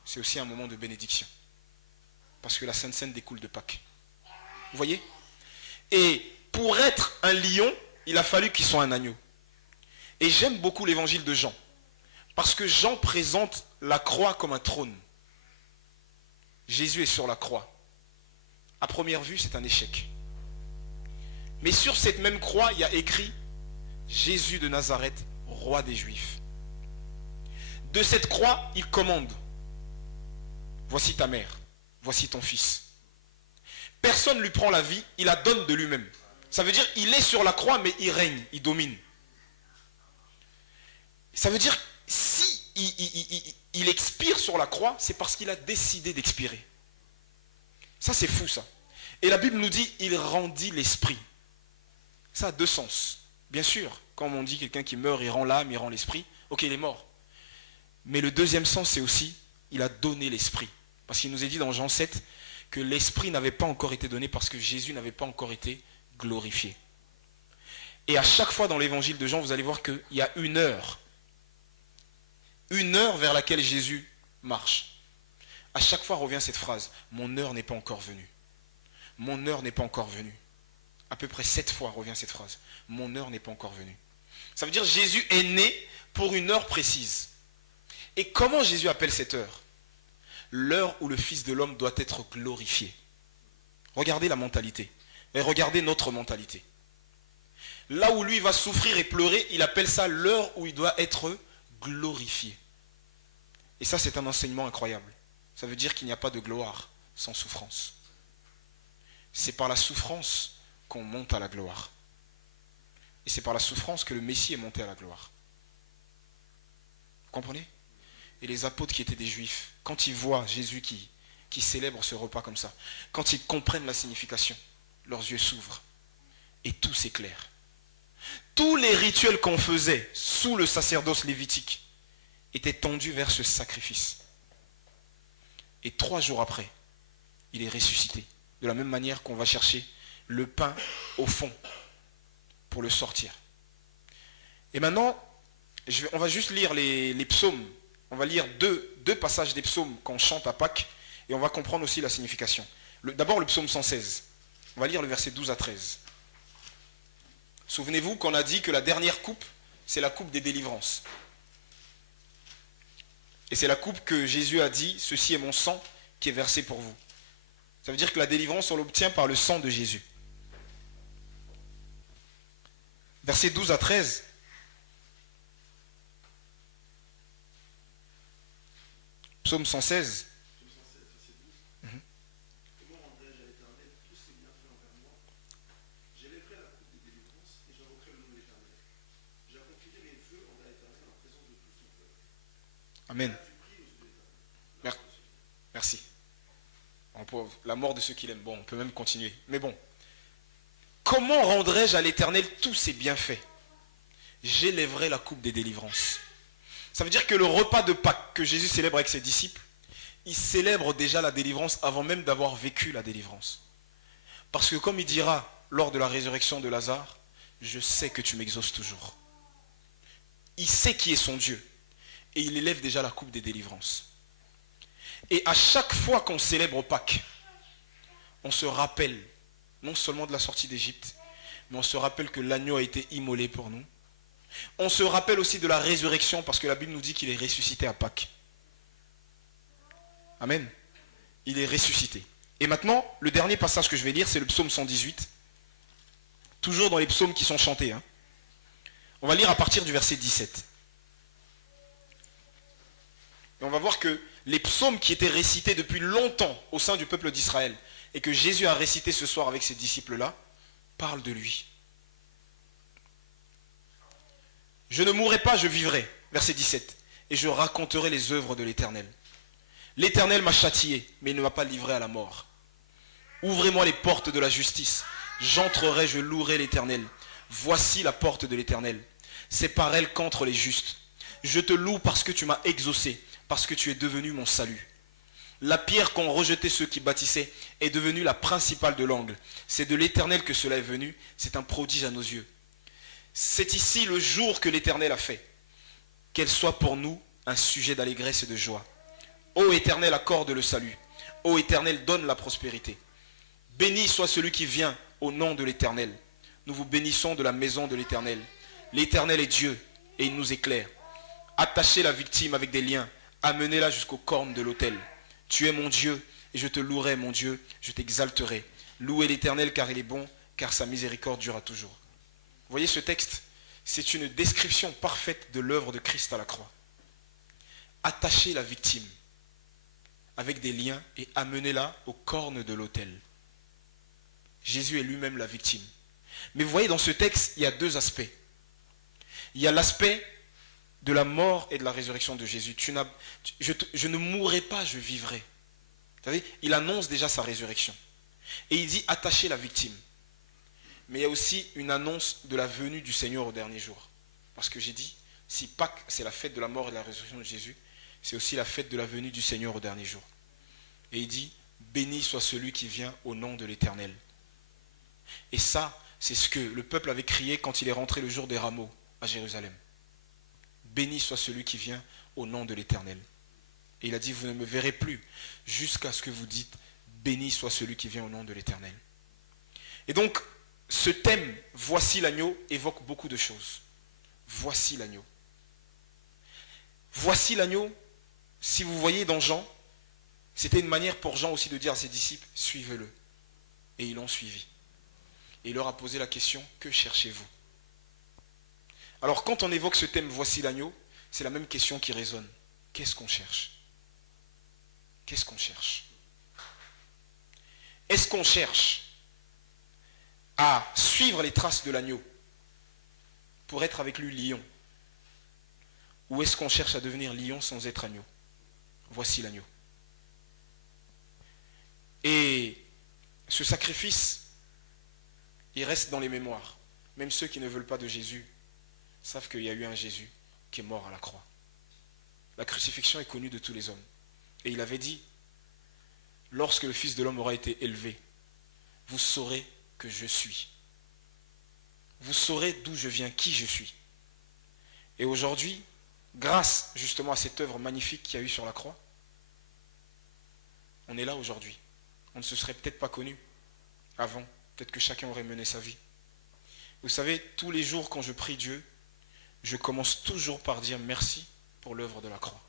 c'est aussi un moment de bénédiction. Parce que la Sainte Seine découle de Pâques. Vous voyez? Et pour être un lion, il a fallu qu'il soit un agneau. Et j'aime beaucoup l'évangile de Jean. Parce que Jean présente la croix comme un trône. Jésus est sur la croix. À première vue, c'est un échec. Mais sur cette même croix, il y a écrit Jésus de Nazareth, roi des Juifs. De cette croix, il commande. Voici ta mère, voici ton fils. Personne ne lui prend la vie, il la donne de lui-même. Ça veut dire il est sur la croix, mais il règne, il domine. Ça veut dire si il expire sur la croix, c'est parce qu'il a décidé d'expirer. Ça, c'est fou, ça. Et la Bible nous dit, il rendit l'esprit. Ça a 2 sens. Bien sûr, quand on dit quelqu'un qui meurt, il rend l'âme, il rend l'esprit. Ok, il est mort. Mais le 2e sens, c'est aussi, il a donné l'esprit. Parce qu'il nous est dit dans Jean 7 que l'esprit n'avait pas encore été donné parce que Jésus n'avait pas encore été glorifié. Et à chaque fois dans l'évangile de Jean, vous allez voir qu'il y a une heure vers laquelle Jésus marche. À chaque fois revient cette phrase, mon heure n'est pas encore venue. Mon heure n'est pas encore venue. À peu près 7 fois revient cette phrase, mon heure n'est pas encore venue. Ça veut dire Jésus est né pour une heure précise. Et comment Jésus appelle cette heure? L'heure où le Fils de l'homme doit être glorifié. Regardez la mentalité. Et regardez notre mentalité. Là où lui va souffrir et pleurer, il appelle ça l'heure où il doit être glorifié. Et ça, c'est un enseignement incroyable. Ça veut dire qu'il n'y a pas de gloire sans souffrance. C'est par la souffrance qu'on monte à la gloire. Et c'est par la souffrance que le Messie est monté à la gloire. Vous comprenez? Et les apôtres qui étaient des Juifs, quand ils voient Jésus qui célèbre ce repas comme ça, quand ils comprennent la signification, leurs yeux s'ouvrent et tout s'éclaire. Tous les rituels qu'on faisait sous le sacerdoce lévitique étaient tendus vers ce sacrifice. Et 3 jours après, il est ressuscité. De la même manière qu'on va chercher le pain au fond pour le sortir. Et maintenant, on va juste lire les psaumes. On va lire deux passages des psaumes qu'on chante à Pâques et on va comprendre aussi la signification. D'abord le psaume 116. On va lire le verset 12 à 13. Souvenez-vous qu'on a dit que la dernière coupe, c'est la coupe des délivrances. Et c'est la coupe que Jésus a dit, ceci est mon sang qui est versé pour vous. Ça veut dire que la délivrance, on l'obtient par le sang de Jésus. Versets 12 à 13. Psaume 116. Comment rendrai-je à l'Éternel tous ses bienfaits envers moi? J'ai Amen. Merci. La mort de ceux qu'il aime. Bon, on peut même continuer. Mais bon. Comment rendrai-je à l'Éternel tous ses bienfaits? J'élèverai la coupe des délivrances. Ça veut dire que le repas de Pâques que Jésus célèbre avec ses disciples, il célèbre déjà la délivrance avant même d'avoir vécu la délivrance. Parce que comme il dira lors de la résurrection de Lazare, je sais que tu m'exauces toujours. Il sait qui est son Dieu. Et il élève déjà la coupe des délivrances. Et à chaque fois qu'on célèbre Pâques, on se rappelle non seulement de la sortie d'Égypte, mais on se rappelle que l'agneau a été immolé pour nous. On se rappelle aussi de la résurrection parce que la Bible nous dit qu'il est ressuscité à Pâques. Amen. Il est ressuscité. Et maintenant, le dernier passage que je vais lire, c'est le psaume 118. Toujours dans les psaumes qui sont chantés. On va lire à partir du verset 17. Et on va voir que les psaumes qui étaient récités depuis longtemps au sein du peuple d'Israël et que Jésus a récité ce soir avec ses disciples-là, parlent de lui. Je ne mourrai pas, je vivrai. Verset 17. Et je raconterai les œuvres de l'Éternel. L'Éternel m'a châtié, mais il ne m'a pas livré à la mort. Ouvrez-moi les portes de la justice. J'entrerai, je louerai l'Éternel. Voici la porte de l'Éternel. C'est par elle qu'entrent les justes. Je te loue parce que tu m'as exaucé, parce que tu es devenu mon salut. La pierre qu'ont rejetée ceux qui bâtissaient est devenue la principale de l'angle. C'est de l'Éternel que cela est venu. C'est un prodige à nos yeux. C'est ici le jour que l'Éternel a fait. Qu'elle soit pour nous un sujet d'allégresse et de joie. Ô Éternel, accorde le salut. Ô Éternel, donne la prospérité. Béni soit celui qui vient au nom de l'Éternel. Nous vous bénissons de la maison de l'Éternel. L'Éternel est Dieu et il nous éclaire. Attachez la victime avec des liens. Amenez-la jusqu'aux cornes de l'autel. Tu es mon Dieu et je te louerai, mon Dieu. Je t'exalterai. Louez l'Éternel car il est bon, car sa miséricorde durera toujours. Vous voyez ce texte? C'est une description parfaite de l'œuvre de Christ à la croix. Attachez la victime avec des liens et amenez-la aux cornes de l'autel. Jésus est lui-même la victime. Mais vous voyez, dans ce texte, il y a deux aspects. Il y a l'aspect de la mort et de la résurrection de Jésus. Je ne mourrai pas, je vivrai. Vous savez, il annonce déjà sa résurrection. Et il dit attachez la victime. Mais il y a aussi une annonce de la venue du Seigneur au dernier jour. Parce que j'ai dit, si Pâques, c'est la fête de la mort et de la résurrection de Jésus, c'est aussi la fête de la venue du Seigneur au dernier jour. Et il dit, béni soit celui qui vient au nom de l'Éternel. Et ça, c'est ce que le peuple avait crié quand il est rentré le jour des rameaux à Jérusalem. Béni soit celui qui vient au nom de l'Éternel. Et il a dit, vous ne me verrez plus jusqu'à ce que vous dites, béni soit celui qui vient au nom de l'Éternel. Et donc, ce thème, voici l'agneau, évoque beaucoup de choses. Voici l'agneau. Voici l'agneau, si vous voyez dans Jean, c'était une manière pour Jean aussi de dire à ses disciples, suivez-le. Et ils l'ont suivi. Et il leur a posé la question, que cherchez-vous? Alors quand on évoque ce thème, voici l'agneau, c'est la même question qui résonne. Qu'est-ce qu'on cherche? Qu'est-ce qu'on cherche? Est-ce qu'on cherche à suivre les traces de l'agneau pour être avec lui lion? Ou est-ce qu'on cherche à devenir lion sans être agneau? Voici l'agneau. Et ce sacrifice, il reste dans les mémoires. Même ceux qui ne veulent pas de Jésus savent qu'il y a eu un Jésus qui est mort à la croix. La crucifixion est connue de tous les hommes. Et il avait dit, lorsque le Fils de l'homme aura été élevé, vous saurez que je suis. Vous saurez d'où je viens, qui je suis. Et aujourd'hui, grâce justement à cette œuvre magnifique qu'il y a eu sur la croix, on est là aujourd'hui. On ne se serait peut-être pas connu avant. Peut-être que chacun aurait mené sa vie. Vous savez, tous les jours quand je prie Dieu, je commence toujours par dire merci pour l'œuvre de la croix.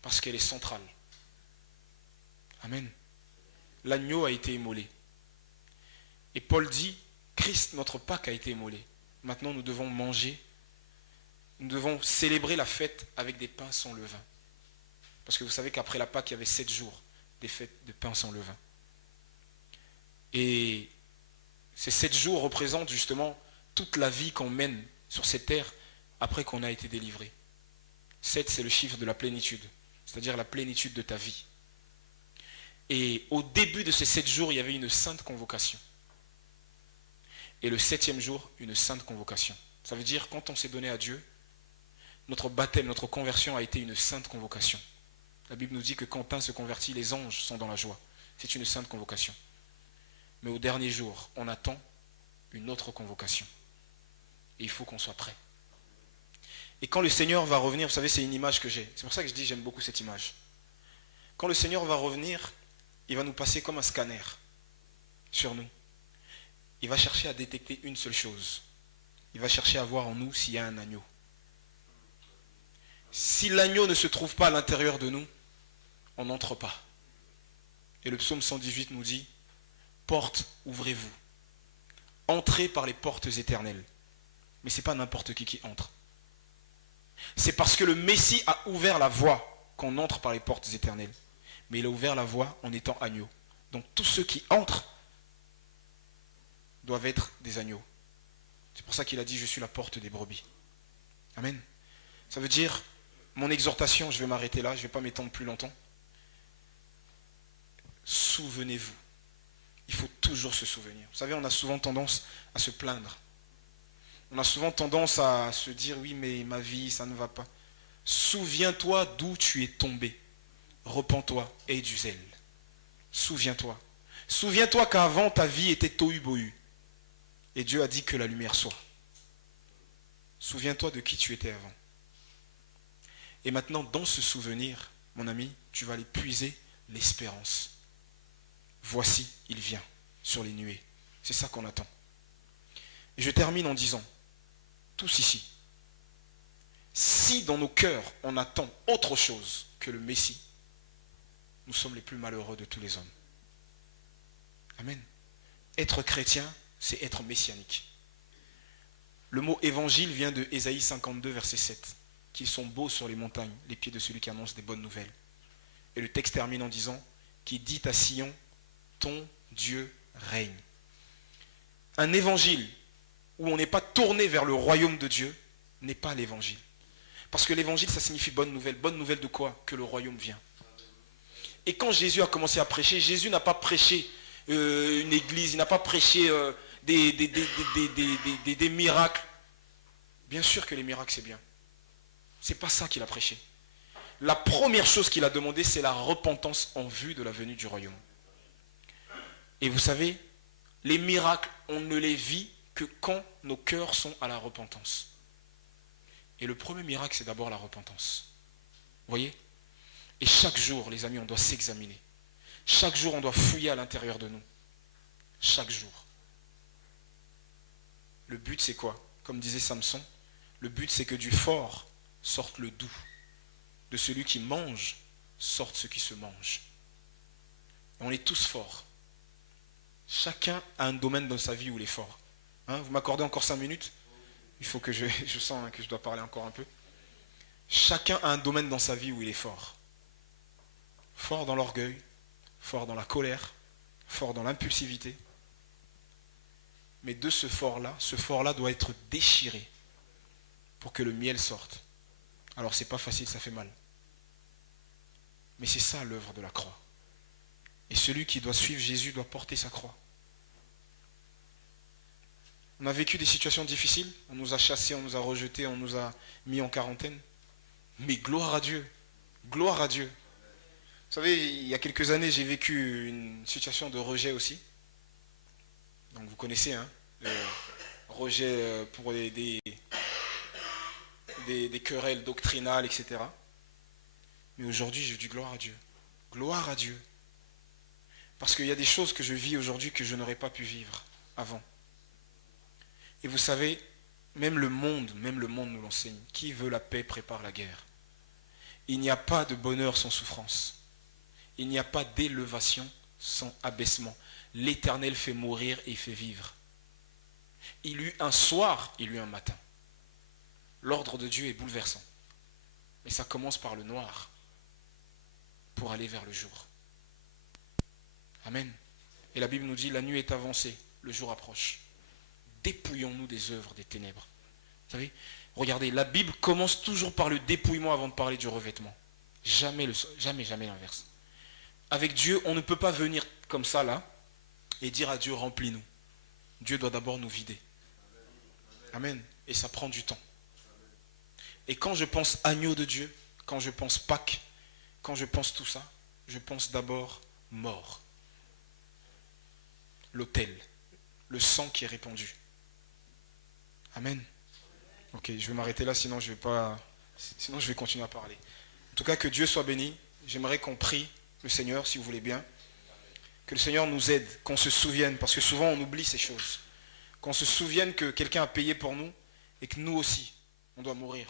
Parce qu'elle est centrale. Amen. L'agneau a été immolé. Et Paul dit, Christ, notre Pâques, a été immolé. Maintenant, nous devons manger. Nous devons célébrer la fête avec des pains sans levain. Parce que vous savez qu'après la Pâques, il y avait 7 jours des fêtes de pains sans levain. Et ces 7 jours représentent justement toute la vie qu'on mène sur cette terre après qu'on a été délivré. 7, c'est le chiffre de la plénitude, c'est-à-dire la plénitude de ta vie. Et au début de ces 7 jours, il y avait une sainte convocation. Et le 7e jour, une sainte convocation. Ça veut dire, quand on s'est donné à Dieu, notre baptême, notre conversion a été une sainte convocation. La Bible nous dit que quand un se convertit, les anges sont dans la joie. C'est une sainte convocation. Mais au dernier jour, on attend une autre convocation. Et il faut qu'on soit prêt. Et quand le Seigneur va revenir, vous savez, c'est une image que j'ai. C'est pour ça que je dis j'aime beaucoup cette image. Quand le Seigneur va revenir, il va nous passer comme un scanner sur nous. Il va chercher à détecter une seule chose. Il va chercher à voir en nous s'il y a un agneau. Si l'agneau ne se trouve pas à l'intérieur de nous, on n'entre pas. Et le psaume 118 nous dit, porte, ouvrez-vous. Entrez par les portes éternelles. Mais ce n'est pas n'importe qui entre. C'est parce que le Messie a ouvert la voie qu'on entre par les portes éternelles. Mais il a ouvert la voie en étant agneau. Donc tous ceux qui entrent doivent être des agneaux. C'est pour ça qu'il a dit, je suis la porte des brebis. Amen. Ça veut dire, mon exhortation, je vais m'arrêter là, je ne vais pas m'étendre plus longtemps. Souvenez-vous. Il faut toujours se souvenir. Vous savez, on a souvent tendance à se plaindre. On a souvent tendance à se dire, oui, mais ma vie, ça ne va pas. Souviens-toi d'où tu es tombé. Repens-toi et aie du zèle. Souviens-toi. Souviens-toi qu'avant, ta vie était tohu-bohu. Et Dieu a dit que la lumière soit. Souviens-toi de qui tu étais avant. Et maintenant, dans ce souvenir, mon ami, tu vas aller puiser l'espérance. Voici, il vient sur les nuées. C'est ça qu'on attend. Et je termine en disant, tous ici, si dans nos cœurs, on attend autre chose que le Messie, nous sommes les plus malheureux de tous les hommes. Amen. Être chrétien, c'est être messianique. Le mot évangile vient de Ésaïe 52, verset 7. Qu'ils sont beaux sur les montagnes, les pieds de celui qui annonce des bonnes nouvelles. Et le texte termine en disant, qui dit à Sion, ton Dieu règne. Un évangile où on n'est pas tourné vers le royaume de Dieu n'est pas l'évangile. Parce que l'évangile, ça signifie bonne nouvelle. Bonne nouvelle de quoi? Que le royaume vient. Et quand Jésus a commencé à prêcher, Jésus n'a pas prêché une église, il n'a pas prêché des miracles. Bien sûr que les miracles, c'est bien. C'est pas ça qu'il a prêché. La première chose qu'il a demandé, c'est la repentance en vue de la venue du royaume. Et vous savez, les miracles, on ne les vit que quand nos cœurs sont à la repentance. Et le premier miracle, c'est d'abord la repentance. Vous voyez? Et chaque jour, les amis, on doit s'examiner. Chaque jour, on doit fouiller à l'intérieur de nous. Chaque jour. Le but, c'est quoi? Comme disait Samson, le but, c'est que du fort sorte le doux. De celui qui mange sorte ce qui se mange. Et on est tous forts. Chacun a un domaine dans sa vie où il est fort. Hein, vous m'accordez encore 5 minutes? Il faut que je sens que je dois parler encore un peu. Chacun a un domaine dans sa vie où il est fort. Fort dans l'orgueil, fort dans la colère, fort dans l'impulsivité. Mais de ce fort-là doit être déchiré pour que le miel sorte. Alors c'est pas facile, ça fait mal. Mais c'est ça l'œuvre de la croix. Et celui qui doit suivre Jésus doit porter sa croix. On a vécu des situations difficiles, on nous a chassés, on nous a rejetés, on nous a mis en quarantaine. Mais gloire à Dieu, gloire à Dieu. Vous savez, il y a quelques années, j'ai vécu une situation de rejet aussi. Donc vous connaissez, hein, le rejet pour des querelles doctrinales, etc. Mais aujourd'hui, je dis gloire à Dieu. Gloire à Dieu. Parce qu'il y a des choses que je vis aujourd'hui que je n'aurais pas pu vivre avant. Et vous savez, même le monde nous l'enseigne. Qui veut la paix prépare la guerre. Il n'y a pas de bonheur sans souffrance. Il n'y a pas d'élévation sans abaissement. L'Éternel fait mourir et fait vivre. Il eut un soir, il eut un matin. L'ordre de Dieu est bouleversant. Mais ça commence par le noir pour aller vers le jour. Amen. Et la Bible nous dit, la nuit est avancée, le jour approche. Dépouillons-nous des œuvres des ténèbres. Vous savez, regardez, la Bible commence toujours par le dépouillement avant de parler du revêtement. Jamais, jamais l'inverse. Avec Dieu, on ne peut pas venir comme ça là et dire à Dieu, remplis-nous. Dieu doit d'abord nous vider. Amen. Et ça prend du temps. Et quand je pense agneau de Dieu, quand je pense Pâques, quand je pense tout ça, je pense d'abord mort. L'autel, le sang qui est répandu. Amen. Ok, je vais m'arrêter là, sinon je vais continuer à parler. En tout cas, que Dieu soit béni. J'aimerais qu'on prie le Seigneur, si vous voulez bien. Que le Seigneur nous aide, qu'on se souvienne, parce que souvent on oublie ces choses. Qu'on se souvienne que quelqu'un a payé pour nous et que nous aussi, on doit mourir.